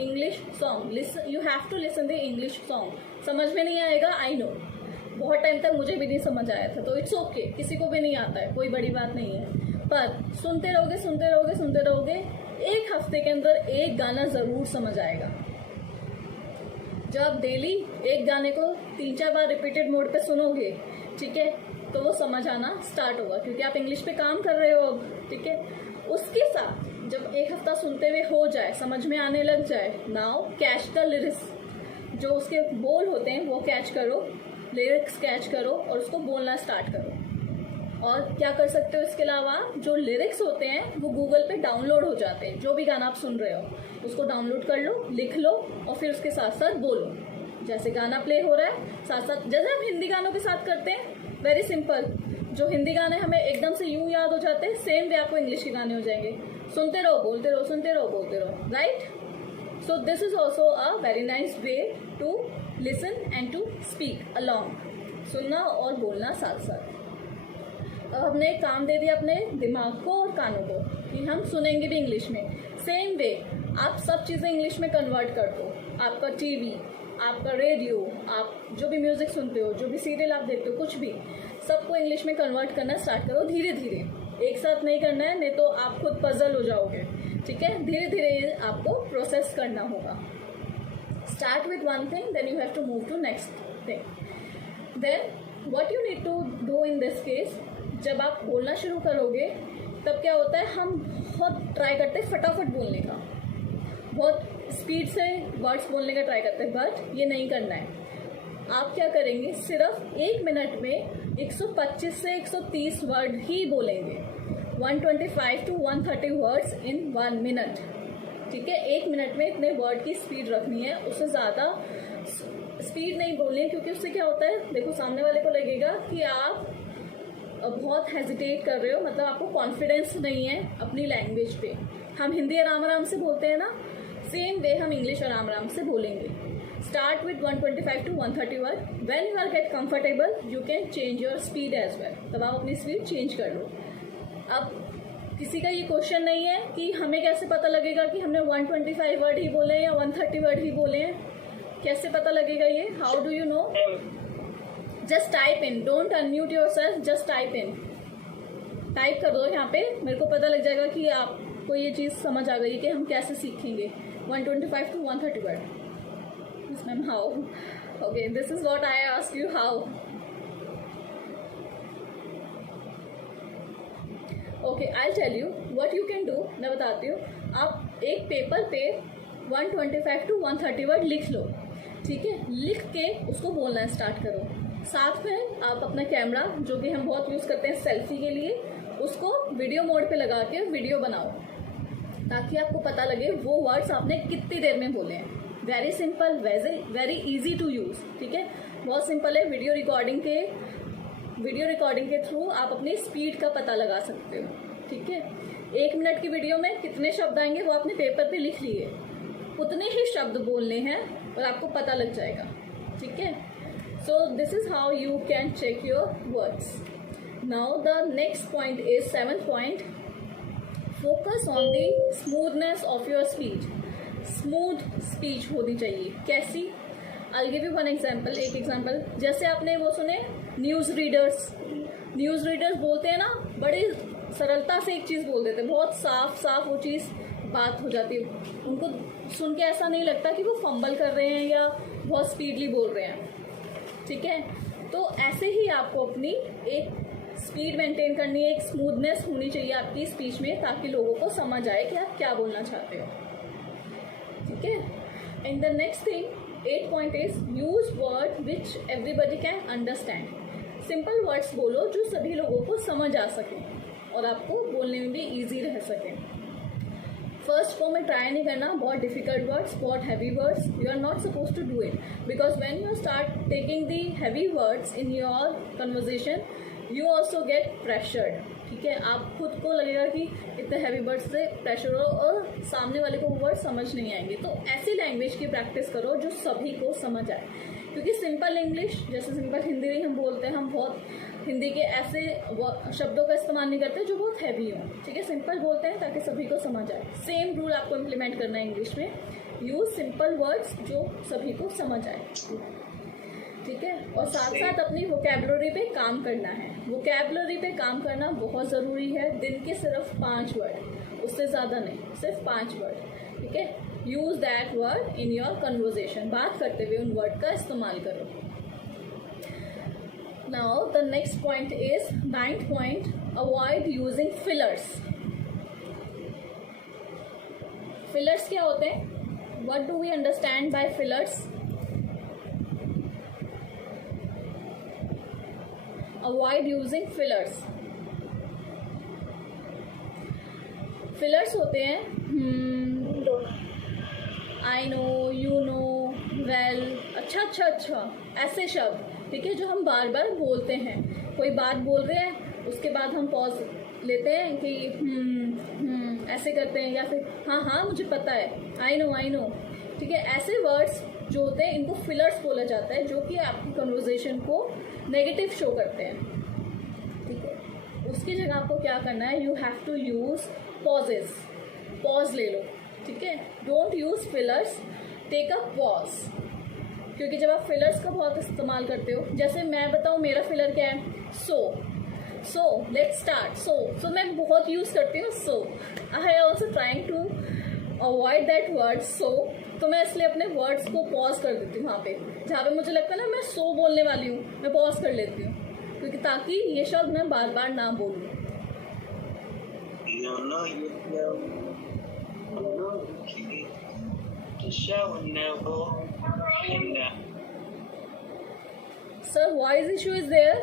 English song, listen, you have to listen the English song. समझ में नहीं आएगा, आई नो, बहुत टाइम तक मुझे भी नहीं समझ आया था, तो इट्स ओके, किसी को भी नहीं आता है, कोई बड़ी बात नहीं है। पर सुनते रहोगे सुनते रहोगे सुनते रहोगे, एक हफ्ते के अंदर एक गाना ज़रूर समझ आएगा। जब आप डेली एक गाने को 3-4 बार रिपीटेड मोड पे सुनोगे, ठीक है, तो वो समझ आना स्टार्ट होगा, क्योंकि आप इंग्लिश पे काम कर रहे हो अब, ठीक है। उसके साथ जब एक हफ्ता सुनते हुए हो जाए, समझ में आने लग जाए, नाउ कैच द लिरिक्स, जो उसके बोल होते हैं वो कैच करो, लिरिक्स कैच करो और उसको बोलना स्टार्ट करो। और क्या कर सकते हो इसके अलावा, जो लिरिक्स होते हैं वो गूगल पे डाउनलोड हो जाते हैं। जो भी गाना आप सुन रहे हो उसको डाउनलोड कर लो, लिख लो और फिर उसके साथ साथ बोलो। जैसे गाना प्ले हो रहा है साथ साथ, जैसे हम हिंदी गानों के साथ करते हैं, वेरी सिंपल। जो हिंदी गाने हमें एकदम से यूं याद हो जाते हैं, सेम वे आपको इंग्लिश के गाने हो जाएंगे। सुनते रहो बोलते रहो, सुनते रहो बोलते रहो, right? So this is also a very nice way to listen and to speak along, सुनना और बोलना साथ साथ। अब हमने एक काम दे दिया अपने दिमाग को और कानों को कि हम सुनेंगे भी इंग्लिश में। सेम वे आप सब चीज़ें इंग्लिश में कन्वर्ट कर दो। आपका टीवी, आपका रेडियो, आप जो भी म्यूज़िक सुनते हो, जो भी सीरियल आप देखते हो, कुछ भी, सबको इंग्लिश में कन्वर्ट करना स्टार्ट करो धीरे धीरे। एक साथ नहीं करना है, नहीं तो आप खुद पजल हो जाओगे, ठीक है। धीरे धीरे आपको प्रोसेस करना होगा। Start with one thing, then you have to move to next thing. Then what you need to do in this case, जब आप बोलना शुरू करोगे तब क्या होता है, हम बहुत ट्राई करते हैं फटाफट बोलने का, बहुत स्पीड से वर्ड्स बोलने का ट्राई करते हैं, बट ये नहीं करना है। आप क्या करेंगे, सिर्फ 1 मिनट में 125 से 130 वर्ड ही बोलेंगे। 125 to 130 वर्ड्स इन 1 मिनट, ठीक है। 1 मिनट में इतने वर्ड की स्पीड रखनी है, उससे ज़्यादा स्पीड नहीं बोलनी है, क्योंकि उससे क्या होता है, देखो सामने वाले को लगेगा कि आप बहुत हेजिटेट कर रहे हो, मतलब आपको कॉन्फिडेंस नहीं है अपनी लैंग्वेज पे। हम हिंदी आराम आराम से बोलते हैं ना, सेम वे हम इंग्लिश आराम आराम से बोलेंगे। Start with 125 to 130 word. When you are get comfortable you can change your speed as well, तब आप अपनी स्पीड चेंज कर लो। अब किसी का ये क्वेश्चन नहीं है कि हमें कैसे पता लगेगा कि हमने 125 वर्ड ही बोले हैं या 130 वर्ड ही बोले हैं, कैसे पता लगेगा ये? How do you know? Just type in, don't unmute yourself, just type in, type कर दो यहाँ पे, मेरे को पता लग जाएगा कि आपको ये चीज़ समझ आ गई कि हम कैसे सीखेंगे 125 to 130 word. Yes ma'am, how? Okay, this is what I asked you, how? Okay, I'll tell you what you can do. मैं बताती हूँ। आप एक पेपर पे 125 to 130 वर्ड लिख लो, ठीक है। लिख के उसको बोलना स्टार्ट करो। साथ में आप अपना कैमरा, जो भी हम बहुत यूज़ करते हैं सेल्फी के लिए, उसको वीडियो मोड पे लगा के वीडियो बनाओ, ताकि आपको पता लगे वो वर्ड्स आपने कितनी देर में बोले हैं। Very simple, very easy to use, ठीक है, बहुत सिंपल है। वीडियो रिकॉर्डिंग के थ्रू आप अपनी स्पीड का पता लगा सकते हो, ठीक है। 1 मिनट की वीडियो में कितने शब्द आएंगे वो आपने पेपर पे लिख लिए, उतने ही शब्द बोलने हैं और आपको पता लग जाएगा, ठीक है। So this is how you can check your words. Now the next point is 7th point, focus on the smoothness of your speech. Smooth speech होनी चाहिए। कैसी? I'll give you one example, एक एग्जाम्पल। जैसे आपने वो सुने न्यूज़ रीडर्स बोलते हैं ना, बड़ी सरलता से एक चीज़ बोल देते हैं, बहुत साफ वो चीज़ बात हो जाती है। उनको सुन के ऐसा नहीं लगता कि वो फंबल कर रहे हैं या बहुत स्पीडली बोल रहे हैं, ठीक है। तो ऐसे ही आपको अपनी एक स्पीड मेंटेन करनी है, एक स्मूथनेस होनी चाहिए आपकी स्पीच में, ताकि लोगों को समझ आए कि आप क्या बोलना चाहते हो. ठीक है. And the next thing, 8 point is use word which everybody can understand. Simple words बोलो जो सभी लोगों को समझ आ सके और आपको बोलने में भी ईजी रह सके. फर्स्ट को में ट्राई नहीं करना बहुत डिफिकल्ट वर्ड्स, बहुत heavy words. You are not suppose to do it, because when you start taking the heavy words in your conversation you also get pressured. ठीक है, आप खुद को लगेगा कि इतने हैवी वर्ड्स से प्रेशर हो और सामने वाले को वो वर्ड समझ नहीं आएंगे. तो ऐसी लैंग्वेज की प्रैक्टिस करो जो सभी को समझ आए, क्योंकि सिंपल इंग्लिश, जैसे सिंपल हिंदी में हम बोलते हैं, हम बहुत हिंदी के ऐसे शब्दों का इस्तेमाल नहीं करते जो बहुत हैवी हो. ठीक है, सिंपल बोलते हैं ताकि सभी को समझ आए. सेम रूल आपको इम्प्लीमेंट करना है इंग्लिश में. यूज सिंपल वर्ड्स जो सभी को समझ आए. ठीक है, और साथ साथ अपनी वोकैबुलरी पे काम करना है. वोकैबुलरी पे काम करना बहुत ज़रूरी है. दिन के सिर्फ 5 वर्ड, उससे ज़्यादा नहीं, सिर्फ 5 वर्ड. ठीक है, use that word in your conversation. बात करते हुए उन वर्ड का इस्तेमाल करो. Now the next point is 9th point, avoid using fillers. Fillers क्या होते हैं? What do we understand by fillers? Avoid using fillers. Fillers होते हैं I know, you know, well, अच्छा ऐसे शब्द. ठीक है, जो हम बार बार बोलते हैं. कोई बात बोल रहे हैं, उसके बाद हम पॉज लेते हैं कि ऐसे करते हैं, या फिर हाँ मुझे पता है, आई नो. ठीक है, ऐसे वर्ड्स जो होते हैं इनको फिलर्स बोला जाता है, जो कि आपकी कन्वर्जेशन को नेगेटिव शो करते हैं. ठीक है, उसकी जगह आपको क्या करना है, you have to use pauses. Pause ले लो. ठीक है, don't use fillers, take a pause. क्योंकि जब आप फिलर्स का बहुत इस्तेमाल करते हो, जैसे मैं बताऊँ मेरा फिलर क्या है, सो लेट्स स्टार्ट. सो मैं बहुत यूज़ करती हूँ. So I also trying to avoid that word so. तो मैं इसलिए अपने वर्ड्स को पॉज कर देती हूँ वहाँ पे, जहाँ पे मुझे लगता है ना मैं सो बोलने वाली हूँ, मैं पॉज कर लेती हूँ, क्योंकि ताकि ये शब्द मैं बार बार ना बोलूँ. Sir, voice issue is there?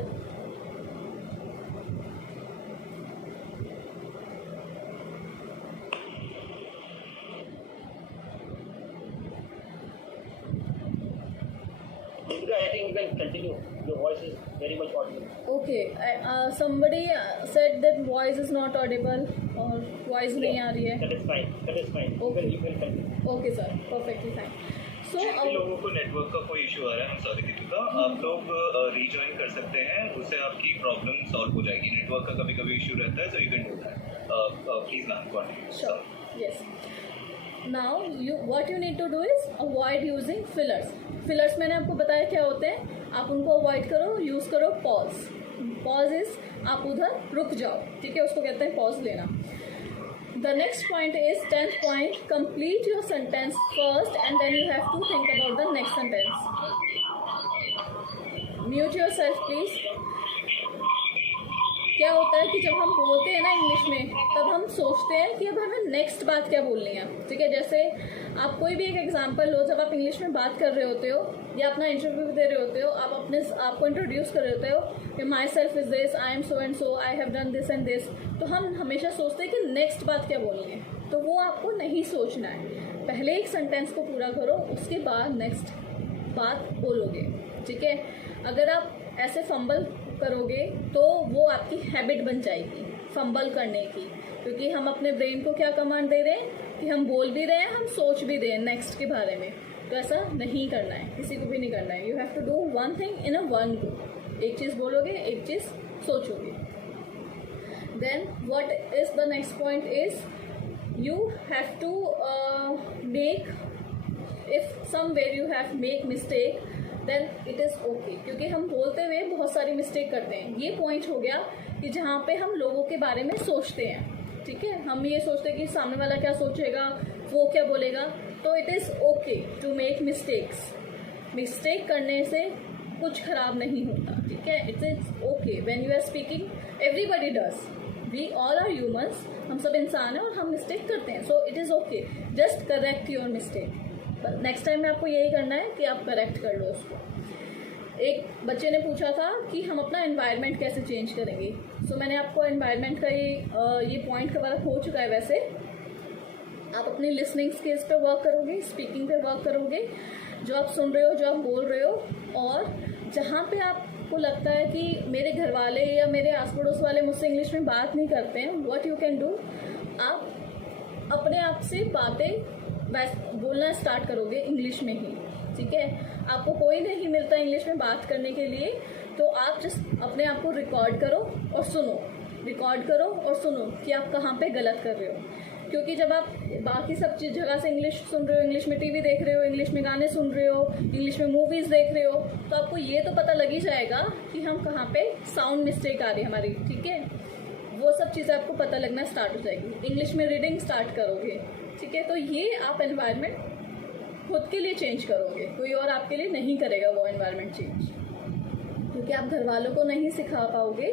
I think you can continue. Your voice is very much audible. Okay. Somebody said that voice is not audible or voice नहीं आ रही है. That is fine. Okay. You can continue. Okay sir, perfectly fine. So जिन लोगों को नेटवर्क का कोई इशू आ रहा है, हम सॉरी दीपिका, आप लोग रीजॉइन कर सकते हैं, उससे आपकी प्रॉब्लम सॉल्व हो जाएगी. नेटवर्क का कभी कभी इशू रहता है, so you can do that. Please ma'am continue. sure, yes. Now what you need to do is avoid using fillers. Fillers मैंने आपको बताया क्या होते हैं, आप उनको अवॉइड करो. यूज़ करो पॉज. पॉज इज आप उधर रुक जाओ. ठीक है, उसको कहते हैं पॉज लेना. The next point is 10th point, complete your sentence first and then you have to think about the next sentence. Mute yourself please. क्या होता है कि जब हम बोलते हैं ना इंग्लिश में, तब हम सोचते हैं कि अब हमें नेक्स्ट बात क्या बोलनी है. ठीक है, जैसे आप कोई भी एक एग्जांपल लो, जब आप इंग्लिश में बात कर रहे होते हो या अपना इंटरव्यू दे रहे होते हो, आप आपको इंट्रोड्यूस कर रहे होते हो कि my self is this, I am so and so, I have done this and this. तो हम हमेशा सोचते हैं कि नेक्स्ट बात क्या बोलनी है. तो वो आपको नहीं सोचना है. पहले एक सेंटेंस को पूरा करो, उसके बाद नेक्स्ट बात बोलोगे. ठीक है, अगर आप ऐसे फंबल करोगे तो वो आपकी हैबिट बन जाएगी फंबल करने की, क्योंकि हम अपने ब्रेन को क्या कमांड दे रहे हैं कि हम बोल भी रहे हैं, हम सोच भी रहे हैं नेक्स्ट के बारे में. तो ऐसा नहीं करना है, किसी को भी नहीं करना है. You have to do one thing in a one go. एक चीज़ बोलोगे, एक चीज़ सोचोगे. Then what is the next point is you have to make, if somewhere you have make mistake then it is okay. क्योंकि हम बोलते हुए बहुत सारी मिस्टेक करते हैं. ये पॉइंट हो गया कि जहाँ पे हम लोगों के बारे में सोचते हैं. ठीक है, हम ये सोचते हैं कि सामने वाला क्या सोचेगा, वो क्या बोलेगा. तो it is okay to make mistakes. Mistake करने से कुछ ख़राब नहीं होता, ठीक है। It's okay when you are speaking, everybody does, we all are humans, हम सब इंसान हैं और हम मिस्टेक करते हैं, so it is okay, just correct your mistake. Next time में आपको यही करना है कि आप करेक्ट कर लो उसको। एक बच्चे ने पूछा था कि हम अपना एनवायरनमेंट कैसे चेंज करेंगे, सो मैंने आपको एनवायरनमेंट का ये पॉइंट कवर हो चुका है। वैसे आप अपनी लिसनिंग स्किल्स पे वर्क करोगे, स्पीकिंग पे वर्क करोगे, जो आप सुन रहे हो, जो आप बोल रहे हो, और जहाँ पे आपको लगता है कि मेरे घर वाले या मेरे आस पड़ोस वाले मुझसे इंग्लिश में बात नहीं करते हैं, व्हाट यू कैन डू, आप अपने आप से बातें बोलना स्टार्ट करोगे इंग्लिश में ही, ठीक है। आपको कोई नहीं मिलता इंग्लिश में बात करने के लिए, तो आप जस्ट अपने आप को रिकॉर्ड करो और सुनो, रिकॉर्ड करो और सुनो कि आप कहाँ पे गलत कर रहे हो। क्योंकि जब आप बाकी सब चीज़ जगह से इंग्लिश सुन रहे हो, इंग्लिश में टीवी देख रहे हो, इंग्लिश में गाने सुन रहे हो, इंग्लिश में मूवीज़ देख रहे हो, तो आपको ये तो पता लग ही जाएगा कि हम कहाँ पे साउंड मिस्टेक आ रही है हमारी, ठीक है। वो सब चीज़ें आपको पता लगना स्टार्ट हो जाएगी। इंग्लिश में रीडिंग स्टार्ट करोगे, ठीक है। तो ये आप एनवायरनमेंट खुद के लिए चेंज करोगे, कोई और आपके लिए नहीं करेगा वो एनवायरनमेंट चेंज, क्योंकि आप घर वालों को नहीं सिखा पाओगे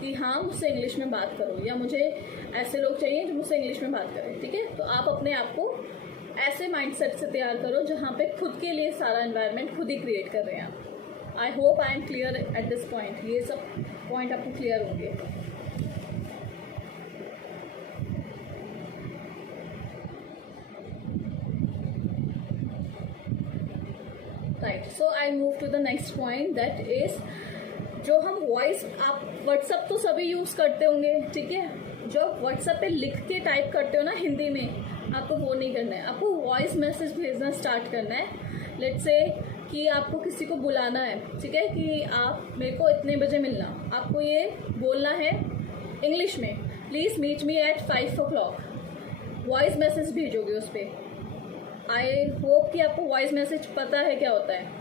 कि हाँ मुझसे इंग्लिश में बात करो, या मुझे ऐसे लोग चाहिए जो मुझसे इंग्लिश में बात करें, ठीक है। तो आप अपने आप को ऐसे माइंडसेट से तैयार करो जहाँ पे खुद के लिए सारा एनवायरनमेंट खुद ही क्रिएट कर रहे हैं आप। I hope I am clear at this point, ये सब पॉइंट आपको क्लियर होंगे। Right, so I move to the next point, that is जो हम वॉइस, आप व्हाट्सअप तो सभी यूज़ करते होंगे, ठीक है। जो व्हाट्सएप पे लिख के टाइप करते हो ना हिंदी में, आपको वो नहीं करना है, आपको वॉइस मैसेज भेजना स्टार्ट करना है। लेट्स से कि आपको किसी को बुलाना है, ठीक है, कि आप मेरे को इतने बजे मिलना, आपको ये बोलना है इंग्लिश में, please meet me at 5 o'clock, voice message भेजोगे उस पर। आई होप कि आपको वॉइस मैसेज पता है क्या होता है,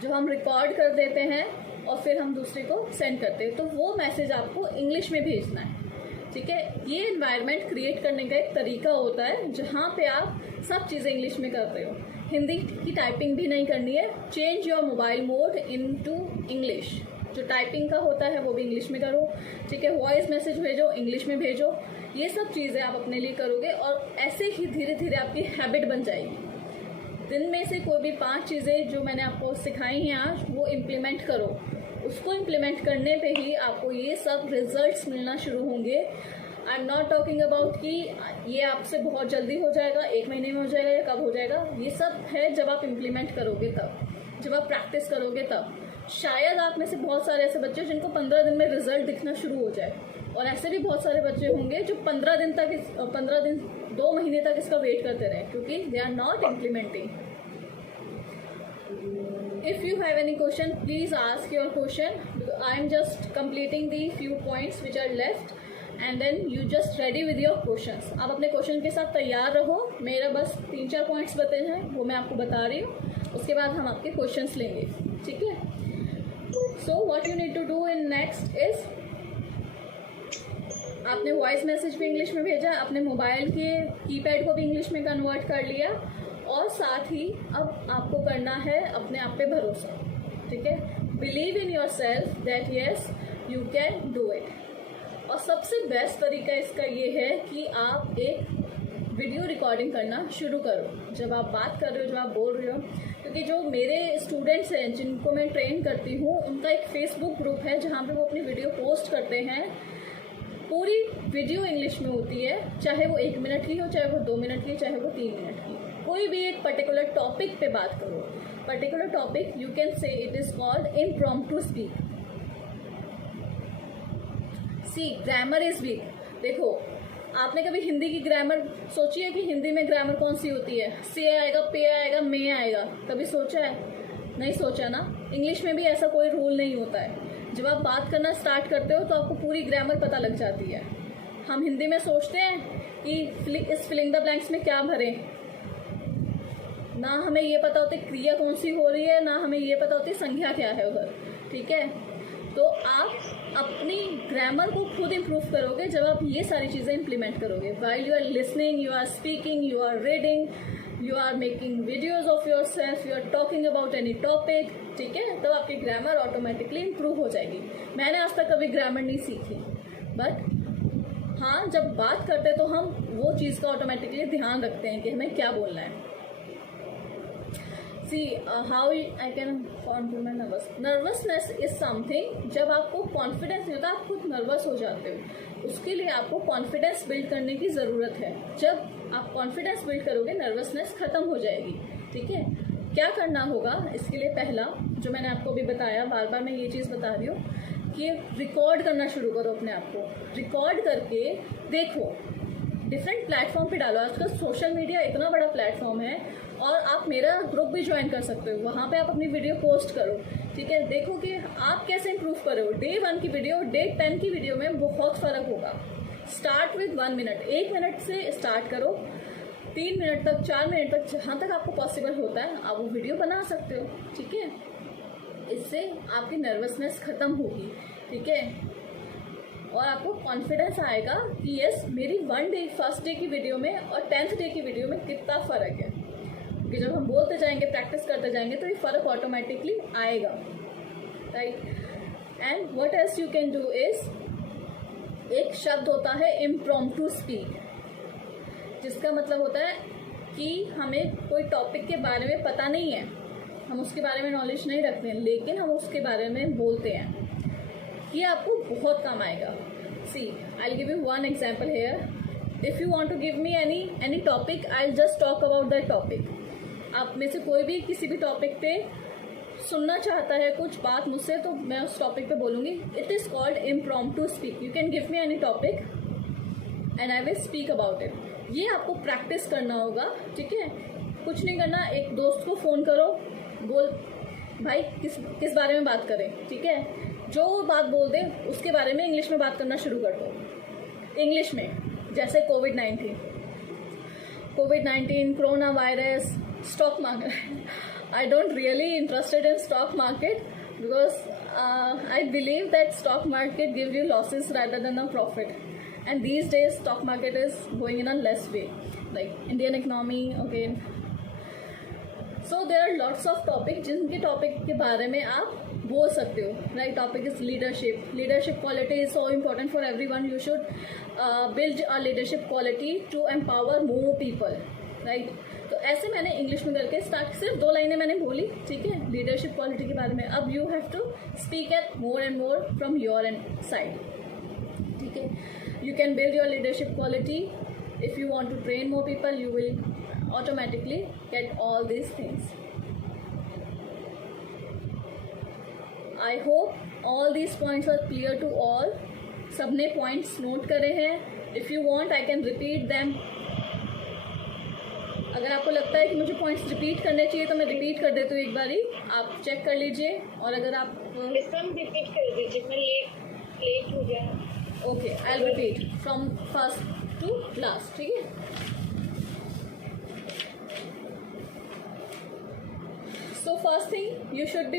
जो हम रिकॉर्ड कर देते हैं और फिर हम दूसरे को सेंड करते हैं, तो वो मैसेज आपको इंग्लिश में भेजना है, ठीक है। ये एनवायरनमेंट क्रिएट करने का एक तरीका होता है जहाँ पे आप सब चीज़ें इंग्लिश में कर रहे हो, हिंदी की टाइपिंग भी नहीं करनी है। Change your mobile mode into English, जो टाइपिंग का होता है वो भी इंग्लिश में करो, ठीक है। वॉइस मैसेज भेजो, इंग्लिश में भेजो, ये सब चीज़ें आप अपने लिए करोगे और ऐसे ही धीरे धीरे आपकी हैबिट बन जाएगी। दिन में से कोई भी 5 चीज़ें जो मैंने आपको सिखाई हैं आज, वो इम्प्लीमेंट करो। उसको इम्प्लीमेंट करने पे ही आपको ये सब रिजल्ट्स मिलना शुरू होंगे। I am not talking about कि ये आपसे बहुत जल्दी हो जाएगा, 1 महीने में हो जाएगा या कब हो जाएगा। ये सब है जब आप इम्प्लीमेंट करोगे तब, जब आप प्रैक्टिस करोगे तब। शायद आप में से बहुत सारे ऐसे बच्चे जिनको 15 दिन में रिजल्ट दिखना शुरू हो जाए, और ऐसे भी बहुत सारे बच्चे होंगे जो 15 दिन तक 2 महीने तक इसका वेट करते रहे, क्योंकि they are not implementing. If you have any question, please ask your question. I am just completing the few points which are left, and then you just ready with your questions. आप अपने क्वेश्चन के साथ तैयार रहो। मेरा बस 3-4 पॉइंट्स बचे हैं, वो मैं आपको बता रही हूँ, उसके बाद हम आपके क्वेश्चंस लेंगे, ठीक है। So what you need to do in next is, आपने वॉइस मैसेज भी इंग्लिश में भेजा, अपने मोबाइल के कीपैड को भी इंग्लिश में कन्वर्ट कर लिया, और साथ ही अब आपको करना है अपने आप पे भरोसा, ठीक है। Believe in your self that yes you can do it. और सबसे बेस्ट तरीका इसका ये है कि आप एक वीडियो रिकॉर्डिंग करना शुरू करो जब आप बात कर रहे हो, जब आप बोल रहे हो। क्योंकि जो मेरे स्टूडेंट्स हैं जिनको मैं ट्रेन करती हूँ, उनका एक फेसबुक ग्रुप है जहाँ पे वो अपनी वीडियो पोस्ट करते हैं। पूरी वीडियो इंग्लिश में होती है, चाहे वो 1 मिनट की हो, चाहे वो 2 मिनट की, चाहे वो 3 मिनट की। कोई भी एक पर्टिकुलर टॉपिक पे बात करो। Particular topic you can say it is called impromptu speak. See grammar is weak. देखो, आपने कभी हिंदी की ग्रामर सोची है कि हिंदी में ग्रामर कौन सी होती है? से आएगा, पे आएगा, मे आएगा, कभी सोचा है? नहीं सोचा ना। इंग्लिश में भी ऐसा कोई रूल नहीं होता है। जब आप बात करना स्टार्ट करते हो तो आपको पूरी ग्रामर पता लग जाती है। हम हिंदी में सोचते हैं कि इस फिलिंग द ब्लैंक्स में क्या भरें, ना हमें ये पता होती क्रिया कौन सी हो रही है, ना हमें ये पता होती संज्ञा क्या है उधर, ठीक है। तो आप अपनी ग्रामर को खुद इम्प्रूव करोगे जब आप ये सारी चीज़ें इम्प्लीमेंट करोगे। While you are listening, you are speaking, you are reading, you are making videos of your self, you are talking about any topic, ठीक है, तो आपकी ग्रामर ऑटोमेटिकली इम्प्रूव हो जाएगी। मैंने आज तक कभी ग्रामर नहीं सीखी, बट हाँ, जब बात करते तो हम वो चीज़ का ऑटोमेटिकली ध्यान रखते हैं कि हमें क्या बोलना है। See how I can control my nervousness is something, जब आपको कॉन्फिडेंस नहीं होता, आप खुद नर्वस हो जाते हो, उसके लिए आपको कॉन्फिडेंस बिल्ड करने की ज़रूरत है। जब आप कॉन्फिडेंस बिल्ड करोगे, नर्वसनेस ख़त्म हो जाएगी, ठीक है। क्या करना होगा इसके लिए? पहला, जो मैंने आपको अभी बताया, बार बार मैं ये चीज़ बता रही हूँ कि रिकॉर्ड करना शुरू करो अपने आप को। रिकॉर्ड करके देखो, डिफरेंट प्लेटफॉर्म पे डालो। आजकल सोशल मीडिया इतना बड़ा प्लेटफॉर्म है, और आप मेरा ग्रुप भी ज्वाइन कर सकते हो, वहाँ पे आप अपनी वीडियो पोस्ट करो, ठीक है। देखो कि आप कैसे इंप्रूव कर रहे हो। डे 1 की वीडियो, डे 10 की वीडियो में बहुत फ़र्क होगा। स्टार्ट विद 1 मिनट, 1 मिनट से स्टार्ट करो, 3 मिनट तक, 4 मिनट तक, जहाँ तक आपको पॉसिबल होता है आप वो वीडियो बना सकते हो, ठीक है। इससे आपकी नर्वसनेस ख़त्म होगी, ठीक है, और आपको कॉन्फिडेंस आएगा कि यस, मेरी फर्स्ट डे की वीडियो में और 10th डे की वीडियो में कितना फ़र्क है। कि जब हम बोलते जाएंगे, प्रैक्टिस करते जाएंगे, तो ये फ़र्क ऑटोमेटिकली आएगा, right. And what else you can do is, एक शब्द होता है इम्प्रॉम्प्टू स्पीक, जिसका मतलब होता है कि हमें कोई टॉपिक के बारे में पता नहीं है, हम उसके बारे में नॉलेज नहीं रखते हैं, लेकिन हम उसके बारे में बोलते हैं। ये आपको बहुत काम आएगा। See, I will give you one example here. If you want to give me any topic, I will just talk about that topic. आप में से कोई भी किसी भी टॉपिक पे सुनना चाहता है कुछ बात मुझसे, तो मैं उस टॉपिक पे बोलूँगी। It is called impromptu speak. You can give me any topic and I will speak about it. ये आपको प्रैक्टिस करना होगा, ठीक है। कुछ नहीं करना, एक दोस्त को फ़ोन करो, बोल भाई किस बारे में बात करें, ठीक है। जो बात बोल दे उसके बारे में इंग्लिश में बात करना शुरू कर दो। इंग्लिश में, जैसे कोविड-19, corona virus, stock market. I don't really interested in stock market because I believe that stock market gives you losses rather than a profit. And these days stock market is going in a less way, like Indian economy, okay. So there are lots of topics जिनके टॉपिक के बारे में आप बोल सकते हो, right? Topic is leadership. Leadership quality is so important for everyone. You should build a leadership quality to empower more people, right? तो ऐसे मैंने इंग्लिश में करके स्टार्ट, सिर्फ 2 लाइनें मैंने बोली, ठीक है, लीडरशिप क्वालिटी के बारे में। अब you have to speak at more and more from your end side, ठीक है। You can build your leadership quality if you want to train more people, you will automatically get all these things. I hope all these points are clear to all. सबने पॉइंट्स नोट करे हैं। If you want I can repeat them. अगर आपको लगता है कि मुझे पॉइंट्स रिपीट करने चाहिए तो मैं रिपीट कर देती हूँ एक बारी, आप चेक कर लीजिए। और अगर आप रिपीट कर दीजिए, मैं लेट हो जाए। Okay, I will repeat from first to last, ठीक है। So first thing, you should be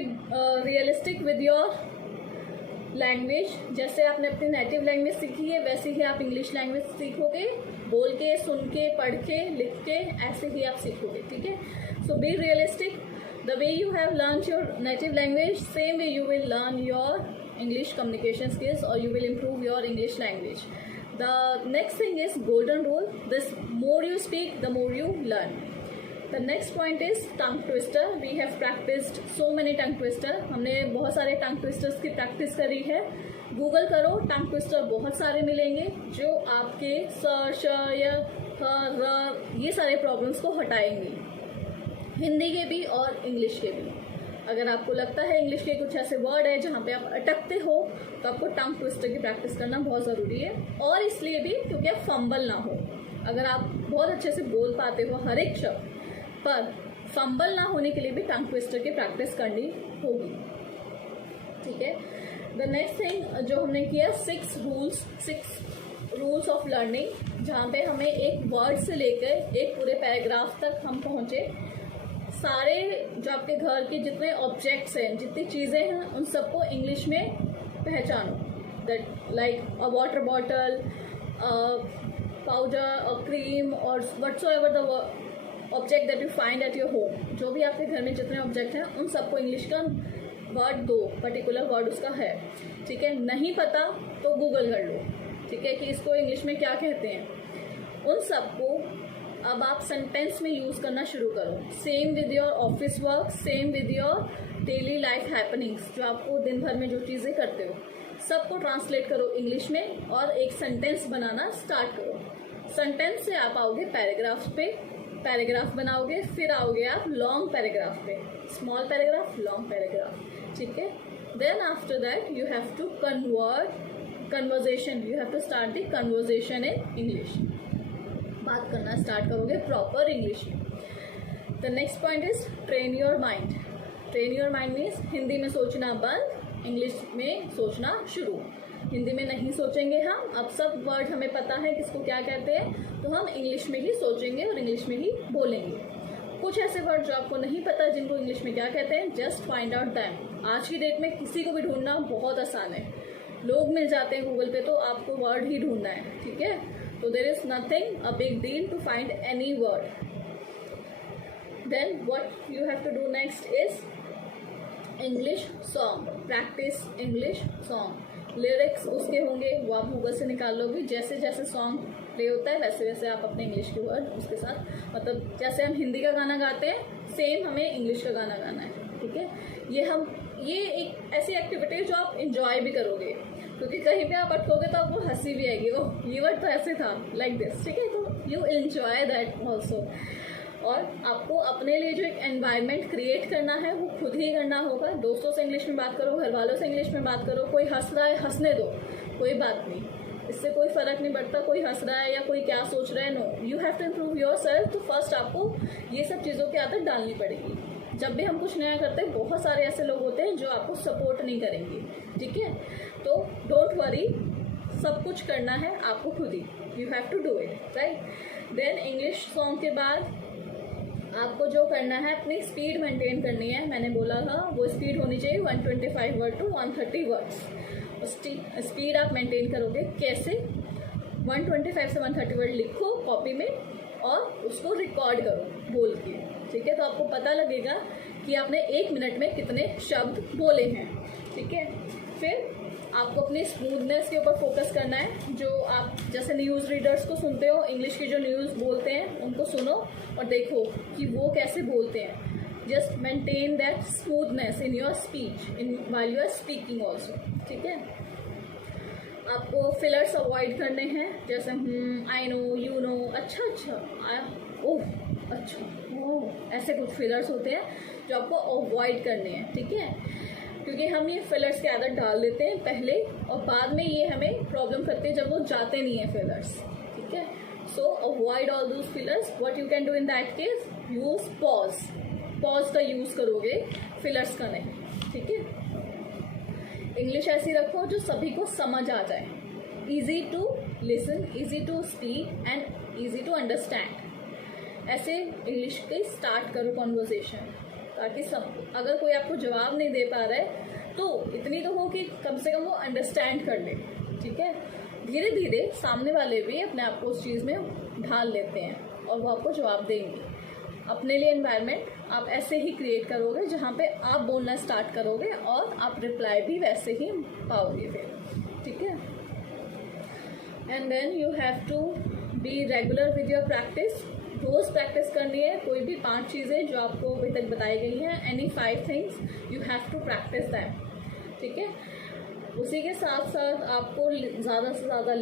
realistic with your language. जैसे आपने अपनी नेटिव लैंग्वेज सीखी है, वैसे ही आप इंग्लिश लैंग्वेज सीखोगे, बोल के, सुन के, पढ़ के, लिख के, ऐसे ही आप सीखोगे, ठीक है। So be realistic. The way you have learn your native language, same way you will learn your English communication skills, or you will improve your English language. The next thing is golden rule. This more you speak, the more you learn. The next point is tongue twister. We have practiced so many tongue twister. हमने बहुत सारे tongue twisters की practice करी है. गूगल करो, tongue twister बहुत सारे मिलेंगे जो आपके स, श, य, ह, र ये सारे प्रॉब्लम्स को हटाएंगे, हिंदी के भी और इंग्लिश के भी. अगर आपको लगता है इंग्लिश के कुछ ऐसे वर्ड है जहाँ पे आप अटकते हो तो आपको टंग ट्विस्टर की प्रैक्टिस करना बहुत ज़रूरी है. और इसलिए भी क्योंकि आप फंबल ना हो. अगर आप बहुत अच्छे से बोल पाते हो हर एक शब्द, पर फंबल ना होने के लिए भी टंग ट्विस्टर की प्रैक्टिस करनी होगी. ठीक है. द नेक्स्ट थिंग जो हमने किया, 6 रूल्स ऑफ लर्निंग, जहाँ पे हमें एक वर्ड से लेकर एक पूरे पैराग्राफ तक हम पहुँचे. सारे जो आपके घर के जितने ऑब्जेक्ट्स हैं, जितनी चीज़ें हैं, उन सबको इंग्लिश में पहचानो. That like a water bottle, powder और क्रीम और whatsoever the object that you find at your home, जो भी आपके घर में जितने ऑब्जेक्ट हैं उन सबको इंग्लिश का वर्ड दो, पर्टिकुलर वर्ड उसका है, ठीक है। नहीं पता तो गूगल कर लो, ठीक है, कि इसको इंग्लिश में क्या कहते हैं। उन सबको अब आप सेंटेंस में यूज़ करना शुरू करो। Same with your office work, same with your daily life happenings, जो आपको दिन भर में जो चीज़ें करते हो सबको ट्रांसलेट करो इंग्लिश में और एक सेंटेंस बनाना स्टार्ट करो। सेंटेंस से आप आओगे पैराग्राफ पे, पैराग्राफ बनाओगे, फिर आओगे आप लॉन्ग पैराग्राफ पे, स्मॉल पैराग्राफ, लॉन्ग पैराग्राफ, ठीक है। Then after that you have to conversation, you have to start the conversation in English, बात करना स्टार्ट करोगे प्रॉपर इंग्लिश में। The next point is train your mind. Train your mind means Hindi में सोचना बंद, इंग्लिश में सोचना शुरू। हिंदी में नहीं सोचेंगे हम, अब सब वर्ड हमें पता है किसको क्या कहते हैं, तो हम इंग्लिश में ही सोचेंगे और इंग्लिश में ही बोलेंगे। कुछ ऐसे वर्ड जो आपको नहीं पता जिनको इंग्लिश में क्या कहते हैं, जस्ट फाइंड आउट दैम। आज की डेट में किसी को भी ढूंढना बहुत आसान है, लोग मिल जाते हैं गूगल पे, तो आपको वर्ड ही ढूंढना है, ठीक है। तो there is nothing a big deal to find any word. Then what you have to do next is English song, practice English song. Lyrics उसके होंगे वो आप गूगल से निकाल लोगे, जैसे जैसे सॉन्ग प्ले होता है वैसे वैसे आप अपने इंग्लिश के वर्ड उसके साथ, मतलब जैसे हम हिंदी का गाना गाते हैं सेम हमें इंग्लिश का गाना गाना है, ठीक है। ये एक ऐसी एक्टिविटी है जो आप इंजॉय भी करोगे, क्योंकि कहीं पे आप अटकोगे तो आपको हंसी भी आएगी, ओह ये वर्ड तो ऐसे था, लाइक दिस, ठीक है। तो यू एंजॉय दैट ऑल्सो। और आपको अपने लिए जो एक एनवायरनमेंट क्रिएट करना है वो खुद ही करना होगा। दोस्तों से इंग्लिश में बात करो, घर वालों से इंग्लिश में बात करो, कोई हंस रहा है हंसने दो, कोई बात नहीं, इससे कोई फर्क नहीं पड़ता कोई हंस रहा है या कोई क्या सोच रहा है। No, you have to improve your self. तो फर्स्ट आपको ये सब चीज़ों की आदत डालनी पड़ेगी। जब भी हम कुछ नया करते हैं बहुत सारे ऐसे लोग होते हैं जो आपको सपोर्ट नहीं करेंगे, ठीक है। तो डोंट वरी, सब कुछ करना है आपको खुद ही, you have to do it, right. Then English song के बाद आपको जो करना है अपनी स्पीड मेंटेन करनी है। मैंने बोला था वो स्पीड होनी चाहिए 125 वर्ड टू 130 वर्ड्स। स्पीड आप मेंटेन करोगे कैसे, 125 से 130 वर्ड लिखो कॉपी में और उसको रिकॉर्ड करो बोल के, ठीक है। तो आपको पता लगेगा कि आपने 1 मिनट में कितने शब्द बोले हैं, ठीक है। फिर आपको अपनी स्मूथनेस के ऊपर फोकस करना है। जो आप जैसे न्यूज़ रीडर्स को सुनते हो, इंग्लिश की जो न्यूज़ बोलते हैं उनको सुनो और देखो कि वो कैसे बोलते हैं। Just maintain that smoothness in your speech in while you are speaking also, ठीक है। आपको फिलर्स अवॉइड करने हैं, जैसे आई नो, यू नो, अच्छा, ओह अच्छा, ओह, ऐसे कुछ फिलर्स होते हैं जो आपको अवॉइड करने हैं, ठीक है। क्योंकि हम ये फिलर्स की आदत डाल देते हैं पहले और बाद में ये हमें प्रॉब्लम करते हैं जब वो जाते नहीं है फिलर्स, ठीक है। सो avoid all those fillers. What you can do in that case, use pause का यूज़ करोगे, फिलर्स का नहीं, ठीक है। इंग्लिश ऐसी रखो जो सभी को समझ आ जाए, easy to listen, easy to speak and easy to understand. ऐसे इंग्लिश के स्टार्ट करो कॉन्वर्जेशन, ताकि सब, अगर कोई आपको जवाब नहीं दे पा रहा है तो इतनी तो हो कि कम से कम वो अंडरस्टैंड कर ले, ठीक है। धीरे धीरे सामने वाले भी अपने आप को उस चीज़ में ढाल लेते हैं और वो आपको जवाब देंगे। अपने लिए एनवायरनमेंट आप ऐसे ही क्रिएट करोगे जहाँ पे आप बोलना स्टार्ट करोगे और आप रिप्लाई भी वैसे ही पाओगे फिर, ठीक है। And then you have to be regular with your practice. रोज़ प्रैक्टिस करनी है। कोई भी 5 चीज़ें जो आपको अभी तक बताई गई हैं, any 5 things you have to practice them, ठीक है। उसी के साथ साथ आपको ज़्यादा से ज़्यादा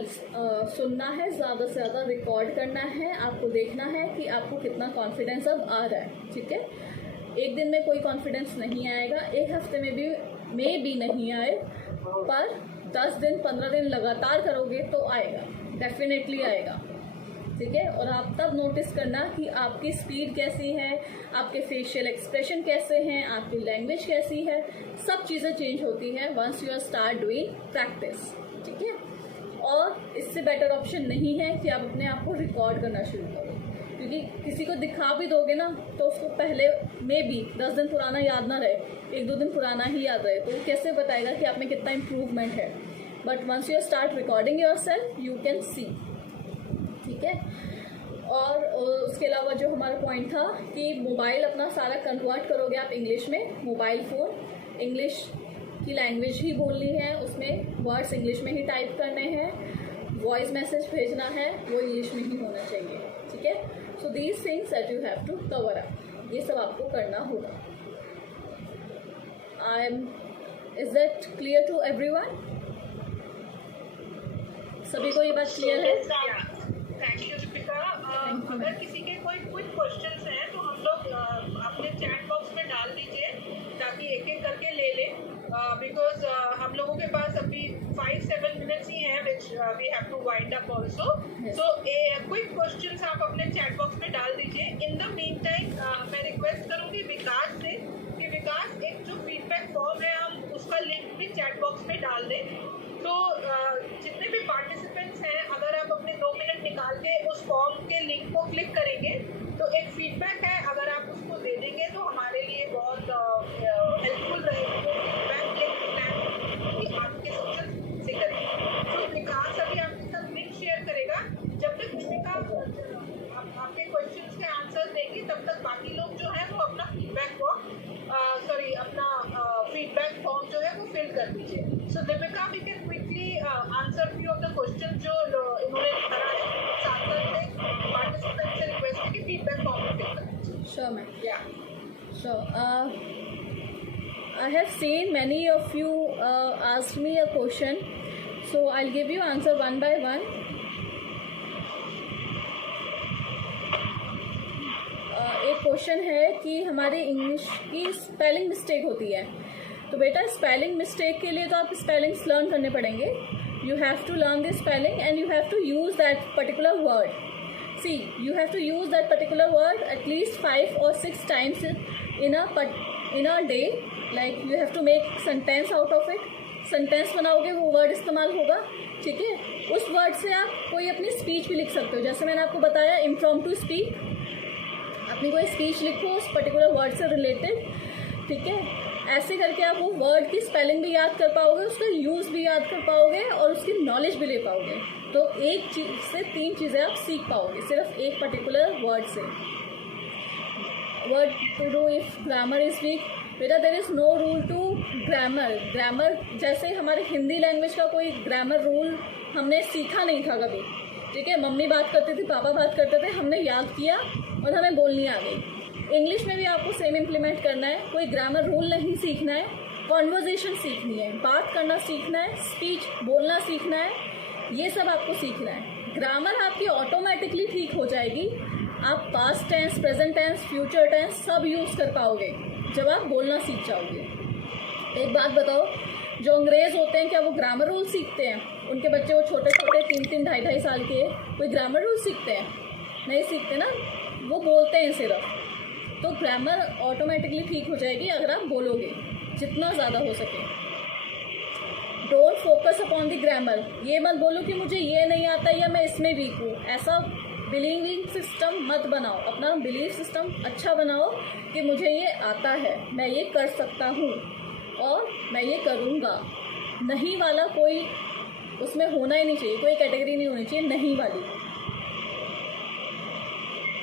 सुनना है, ज़्यादा से ज़्यादा रिकॉर्ड करना है। आपको देखना है कि आपको कितना कॉन्फिडेंस अब आ रहा है, ठीक है। एक दिन में कोई कॉन्फिडेंस नहीं आएगा, एक हफ्ते में भी नहीं आए, पर 10 दिन 15 दिन लगातार करोगे तो आएगा, डेफिनेटली आएगा, ठीक है। और आप तब नोटिस करना कि आपकी स्पीड कैसी है, आपके फेशियल एक्सप्रेशन कैसे हैं, आपकी लैंग्वेज कैसी है, सब चीज़ें चेंज होती हैं once you are start doing practice, ठीक है। और इससे बेटर ऑप्शन नहीं है कि आप अपने आप को रिकॉर्ड करना शुरू करो, क्योंकि किसी को दिखा भी दोगे ना तो उसको पहले में भी 10 दिन पुराना याद ना रहे, 1-2 दिन पुराना ही याद रहे, तो वो कैसे बताएगा कि आप में कितना इम्प्रूवमेंट है। But once you start recording your self you can see, ठीक है। और उसके अलावा जो हमारा पॉइंट था कि मोबाइल अपना सारा कन्वर्ट करोगे आप इंग्लिश में, मोबाइल फ़ोन इंग्लिश की लैंग्वेज ही बोलनी है, उसमें वर्ड्स इंग्लिश में ही टाइप करने हैं, वॉइस मैसेज भेजना है वो इंग्लिश में ही होना चाहिए, ठीक है। So these things that you have to cover up, ये सब आपको करना होगा। Is that clear to everyone? सभी को ये बात क्लियर है? Thank you Deepika. अगर किसी के कोई क्विक क्वेश्चंस हैं तो हम लोग अपने चैट बॉक्स में डाल दीजिए ताकि एक एक करके ले लें, बिकॉज हम लोगों के पास अभी 5-7 मिनट्स ही हैं which we have to wind up also. So quick questions आप अपने चैट बॉक्स में डाल दीजिए। इन द मीन टाइम मैं रिक्वेस्ट करूँगी विकास से कि विकास एक जो फीडबैक फॉर्म है हम उसका लिंक भी चैट बॉक्स में डाल दें। तो जितने भी पार्टिसिपेंट्स हैं अगर आप अपने 2 मिनट निकाल के उस फॉर्म के लिंक को क्लिक करेंगे तो एक फीडबैक है, अगर आप उसको दे देंगे तो हमारे लिए बहुत हेल्पफुल रहेगा। फीडबैक लिंक प्लान कि आपके सोशल से करेंगे। तो विकास अभी आपके साथ लिंक शेयर करेगा। जब तक आपके क्वेश्चंस के आंसर देंगे तब तक बाकी लोग जो है वो अपना फीडबैक फॉर्म जो है वो फिल कर दीजिए। So Deepika we can quickly answer few of the question जो इन्होंने करा है, साथ साथ में पार्टिसिपेंट से रिक्वेस्ट है कि फीडबैक फॉर्म फिल कर दीजिए। Sure ma'am. या I have seen many of you asked me a question, so I'll give you answer one by one. एक क्वेश्चन है कि हमारे इंग्लिश की स्पेलिंग मिस्टेक होती है, तो बेटा स्पेलिंग मिस्टेक के लिए तो आप स्पेलिंग्स लर्न करने पड़ेंगे। You have to learn the spelling and you have to use that particular word. See you have to use that particular word at least 5 or 6 times in a day. Like you have to make sentence out of it. Sentence बनाओगे वो वर्ड इस्तेमाल होगा, ठीक है। उस वर्ड से आप कोई अपनी स्पीच भी लिख सकते हो, जैसे मैंने आपको बताया इम्प्रॉम्प्टू स्पीक। अपनी कोई स्पीच लिखो उस पर्टिकुलर वर्ड से रिलेटेड, ठीक है। ऐसे करके आप वो वर्ड की स्पेलिंग भी याद कर पाओगे, उसका यूज़ भी याद कर पाओगे और उसकी नॉलेज भी ले पाओगे। तो एक चीज़ से 3 चीज़ें आप सीख पाओगे सिर्फ एक पर्टिकुलर वर्ड से। Word to do if grammar is weak, बेटा there is no rule to grammar. Grammar जैसे हमारे हिंदी लैंग्वेज का कोई ग्रामर रूल हमने सीखा नहीं था कभी, ठीक है। मम्मी बात करती थी, पापा बात करते थे, हमने याद किया और हमें बोलनी आ गई। इंग्लिश में भी आपको सेम इम्प्लीमेंट करना है। कोई ग्रामर रूल नहीं सीखना है, कॉन्वर्जेशन सीखनी है, बात करना सीखना है, स्पीच बोलना सीखना है, ये सब आपको सीखना है। ग्रामर आपकी ऑटोमेटिकली ठीक हो जाएगी। आप past tense, present tense, future tense सब यूज़ कर पाओगे जब आप बोलना सीख जाओगे। एक बात बताओ, जो अंग्रेज़ होते हैं क्या वो ग्रामर रूल सीखते हैं? उनके बच्चे वो छोटे छोटे 3-3, 2.5 साल के, कोई ग्रामर रूल सीखते हैं? नहीं सीखते ना, वो बोलते हैं सिर्फ। तो ग्रामर ऑटोमेटिकली ठीक हो जाएगी अगर आप बोलोगे जितना ज़्यादा हो सके। Don't focus upon the grammar. ये मत बोलो कि मुझे ये नहीं आता या मैं इसमें वीक हूँ। ऐसा बिलीविंग सिस्टम मत बनाओ, अपना बिलीव सिस्टम अच्छा बनाओ कि मुझे ये आता है, मैं ये कर सकता हूँ और मैं ये करूँगा। नहीं वाला कोई उसमें होना ही नहीं चाहिए, कोई कैटेगरी नहीं होनी चाहिए नहीं वाली।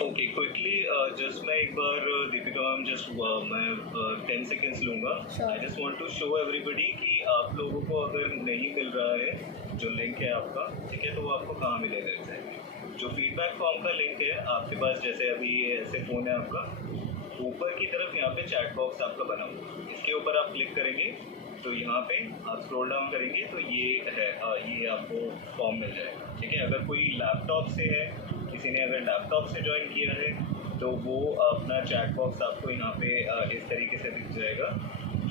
ओके, क्विकली जस्ट मैं एक बार दीपिका मैम जस्ट मैं 10 सेकेंड्स लूँगा। I just want to show everybody कि आप लोगों को अगर नहीं मिल रहा है जो लिंक है आपका, ठीक है, तो वो आपको कहाँ मिलेगा एग्जैक्टली। जो फीडबैक फॉर्म का लिंक है आपके पास, जैसे अभी ये ऐसे फ़ोन है आपका, ऊपर की तरफ यहाँ पे चैट बॉक्स आपका बना हुआ, इसके ऊपर आप क्लिक करेंगे तो यहाँ पे आप स्क्रॉल डाउन करेंगे तो ये है, ये आपको फॉर्म मिल जाएगा, ठीक है। अगर कोई लैपटॉप से है, किसी ने अगर लैपटॉप से ज्वाइन किया है तो वो अपना चैट बॉक्स आपको यहाँ पे इस तरीके से दिख जाएगा।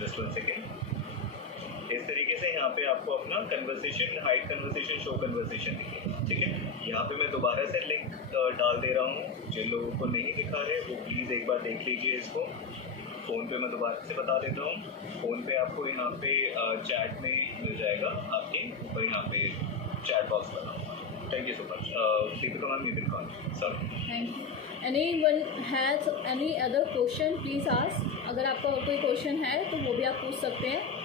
Just 1 second. इस तरीके से यहाँ पे आपको अपना conversation, hide conversation, show conversation दिखेगा, ठीक है। यहाँ पे मैं दोबारा से लिंक डाल दे रहा हूँ। जिन लोगों को नहीं दिखा रहे वो प्लीज़ एक बार देख लीजिए इसको। फ़ोन पे मैं दोबारा से बता देता हूँ। फ़ोन पे आपको यहाँ पे चैट में मिल जाएगा आपके ऊपर, यहाँ पे चैट बॉक्स बना हुआ। Thank you so much Deepika ma'am, you can call sir. Thank you. Anyone has any other question please ask. अगर आपका और कोई क्वेश्चन है तो वो भी आप पूछ सकते हैं।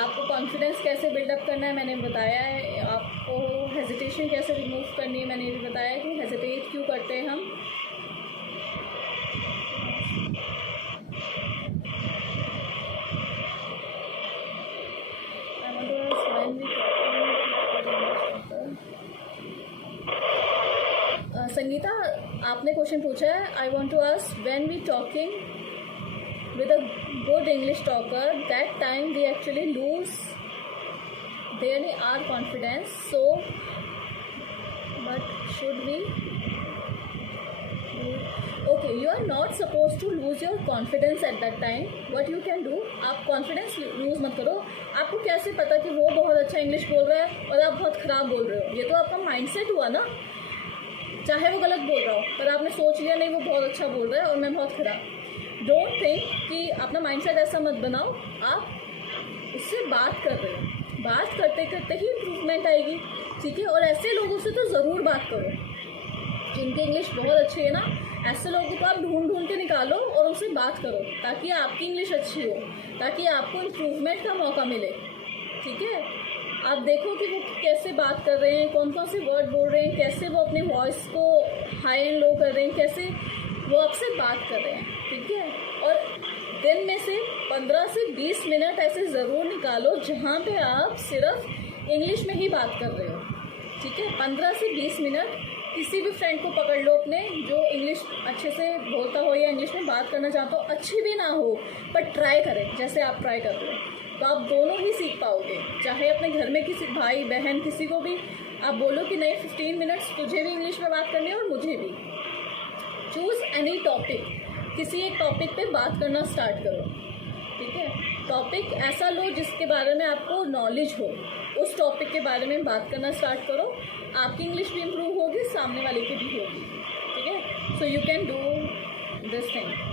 आपको कॉन्फिडेंस कैसे बिल्डअप करना है मैंने बताया है, आपको हेजिटेशन कैसे रिमूव करनी है मैंने भी बताया कि हेजिटेट क्यों करते हैं हम। संगीता आपने क्वेश्चन पूछा है, I want to ask when we talking with a good English talker, that time we actually lose our confidence. So, but should we? Okay, you are not supposed to lose your confidence at that time. What you can do, आप confidence lose मत करो। आपको कैसे पता कि वो बहुत अच्छा इंग्लिश बोल रहा है और आप बहुत ख़राब बोल रहे हो? ये तो आपका माइंडसेट हुआ ना, चाहे वो गलत बोल रहा हो पर आपने सोच लिया नहीं वो बहुत अच्छा बोल रहा है और मैं बहुत ख़राब। डोंट थिंक कि अपना माइंडसेट ऐसा मत बनाओ, आप उससे बात कर रहे हो, बात करते करते ही इम्प्रूवमेंट आएगी, ठीक है। और ऐसे लोगों से तो ज़रूर बात करो जिनकी इंग्लिश बहुत अच्छी है ना, ऐसे लोगों को आप ढूंढ के निकालो और उनसे बात करो ताकि आपकी इंग्लिश अच्छी हो, ताकि आपको इम्प्रूवमेंट का मौका मिले, ठीक है। आप देखो कि वो कैसे बात कर रहे हैं, कौन कौन से वर्ड बोल रहे हैं, कैसे वो अपने वॉइस को हाई एंड लो कर रहे हैं, कैसे वो आपसे बात कर रहे हैं, ठीक है। और दिन में से 15 से 20 मिनट ऐसे ज़रूर निकालो जहाँ पे आप सिर्फ इंग्लिश में ही बात कर रहे हो, ठीक है। 15 से 20 मिनट किसी भी फ्रेंड को पकड़ लो अपने जो इंग्लिश अच्छे से बोलता हो या इंग्लिश में बात करना चाहता हो, अच्छी भी ना हो पर ट्राई करें जैसे आप ट्राई कर रहे हो, तो आप दोनों ही सीख पाओगे। चाहे अपने घर में किसी भाई बहन किसी को भी आप बोलो कि नहीं 15 मिनट्स तुझे भी इंग्लिश में बात करनी है और मुझे भी। चूज़ एनी टॉपिक, किसी एक टॉपिक पे बात करना स्टार्ट करो, ठीक है। टॉपिक ऐसा लो जिसके बारे में आपको नॉलेज हो, उस टॉपिक के बारे में बात करना स्टार्ट करो, आपकी इंग्लिश भी इम्प्रूव होगी, सामने वाले की भी होगी, ठीक है। So you can do this thing.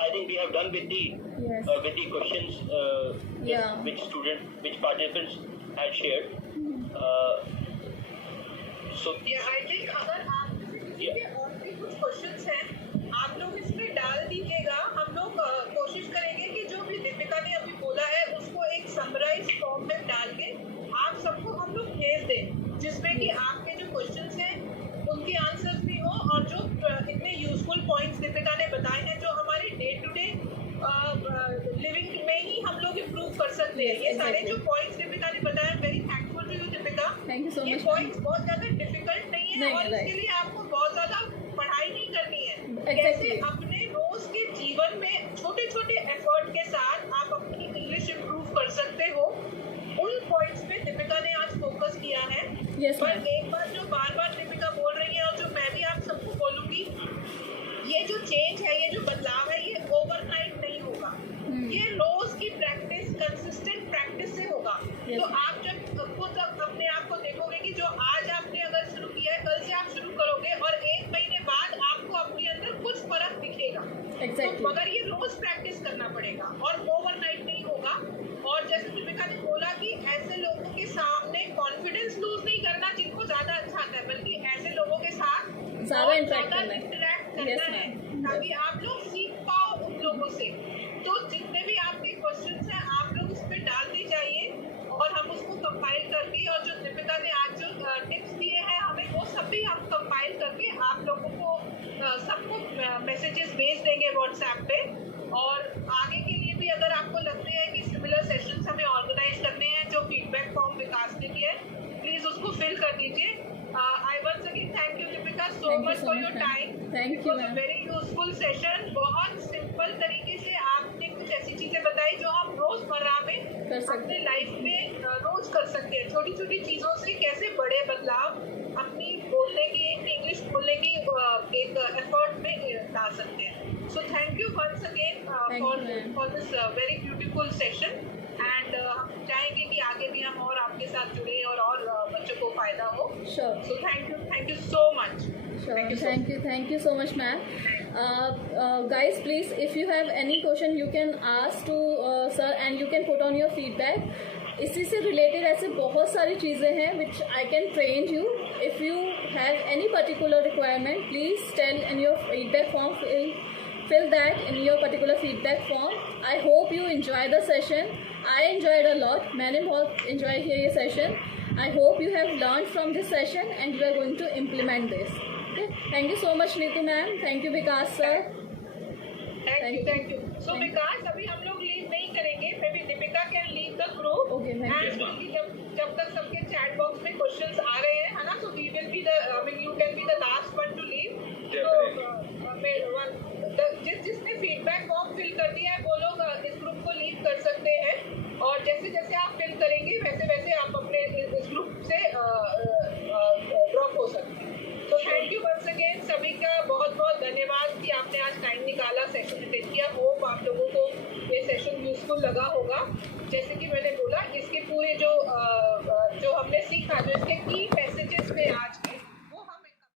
I think we have done with the with the questions which participants had shared. So I think अगर आप किसी के और भी कुछ क्वेश्चंस हैं आप लोग इसमें डाल दीजिएगा। हम लोग कोशिश करेंगे कि जो भी दीपिका ने अभी बोला है उसको एक समराइज फॉर्म में डाल के आप सबको हम लोग भेज दें, जिसमें कि आपके जो क्वेश्चंस हैं उनके आंसर्स भी हो और जो इतने यूजफुल पॉइंट्स दीपिका ने बताए हैं जो हमारे डे टू डे लिविंग में ही हम लोग इम्प्रूव कर सकते हैं। ये सारे जो पॉइंट्स दीपिका ने बताया, very thankful to you Deepika. Thank you so much. ये पॉइंट्स बहुत ज्यादा डिफिकल्ट नहीं है और इसके लिए आपको बहुत ज्यादा पढ़ाई नहीं करनी है। कैसे अपने रोज के जीवन में छोटे छोटे एफर्ट के साथ आप अपनी इंग्लिश इम्प्रूव कर सकते हो, उन पॉइंट्स पे दीपिका ने आज फोकस किया है। पर एक बात जो बार बार दीपिका बोल रही है और जो मैं भी आप सबको बोलूंगी, ये जो चेंज है, ये जो बदलाव है, ये ओवरनाइट नहीं होगा, ये रोज की प्रैक्टिस, कंसिस्टेंट प्रैक्टिस से होगा। तो आप जब खुद अपने आप को देखोगे कि जो आज आपने अगर शुरू किया है, कल से आप शुरू करोगे और 1 महीने बाद आपको अपने अंदर कुछ फर्क दिखेगा। तो मगर ये रोज प्रैक्टिस करना पड़ेगा और ओवरनाइट नहीं होगा। और जैसे दीपिका ने बोला कि ऐसे लोगों के सामने कॉन्फिडेंस लूज नहीं करना जिनको ज्यादा अच्छा आता है, बल्कि ऐसे लोगों के साथ ज्यादा इंटरेक्ट करना है ताकि आप लोग सीख पाओ उन लोगों से। तो जितने भी आपके क्वेश्चंस हैं आप लोग उस पर डालते जाइए और हम उसको कंपाइल करके, और जो दीपिका ने आज जो टिप्स दिए हैं हमें, वो सब भी हम कंपाइल करके आप लोगों को सबको मैसेजेस भेज देंगे व्हाट्सएप पे। और आगे के लिए भी अगर आपको लगते हैं कि सिमिलर सेशंस हमें ऑर्गेनाइज करने हैं, जो फीडबैक फॉर्म विकास ने दिया है, प्लीज उसको फिल कर दीजिए। I once again thank you Deepika so much for your time. It was a very useful session. बहुत सिंपल तरीके से आपने कुछ ऐसी चीजें बताई जो हम रोजमर्रा में अपने लाइफ में रोज कर सकते हैं। छोटी छोटी चीजों से कैसे बड़े बदलाव अपनी बोलने की, इंग्लिश बोलने की एक एफर्ट में ला सकते हैं। So thank you once again for this very beautiful session and हम चाहेंगे कि आगे भी हम और आपके साथ जुड़े और बच्चों को फायदा हो। Sure. So thank you so much. Sure. Thank you so much, ma'am. Guys, please, if you have any question, you can ask to sir and you can put on your feedback. इसी से रिलेटेड ऐसे बहुत सारी चीज़ें हैं which I can train you. If you have any particular requirement please tell in your feedback form. Fill that in your particular feedback form. I hope you enjoy the session. I enjoyed a lot. मैंने बहुत enjoy किया ये session. I hope you have learned from this session and you are going to implement this. Okay. Thank you so much Neetu ma'am. Thank you Vikas sir. Thank you. So Thank you. विकास अभी हम लोग लीव नहीं करेंगे. Maybe Deepika can leave the group. Okay, ma'am. And जब तक सबके chat box में questions आ रहे हैं, है ना? So we will be you can be the last one to leave. तो जिसने फीडबैक फॉर्म फिल कर दिया है वो लोग इस ग्रुप को लीव कर सकते हैं. और जैसे जैसे आप फिल करेंगे वैसे वैसे आप अपने इस ग्रुप से ड्रॉप हो सकते हैं. तो थैंक यू वंस अगेन सभी का बहुत बहुत धन्यवाद कि आपने आज टाइम निकाला सेशन अटेंड किया. होप आप लोगों को ये सेशन यूजफुल लगा होगा. जैसे कि मैंने बोला इसके पूरे जो हमने सीखा जो इसके की मैसेजेस में आज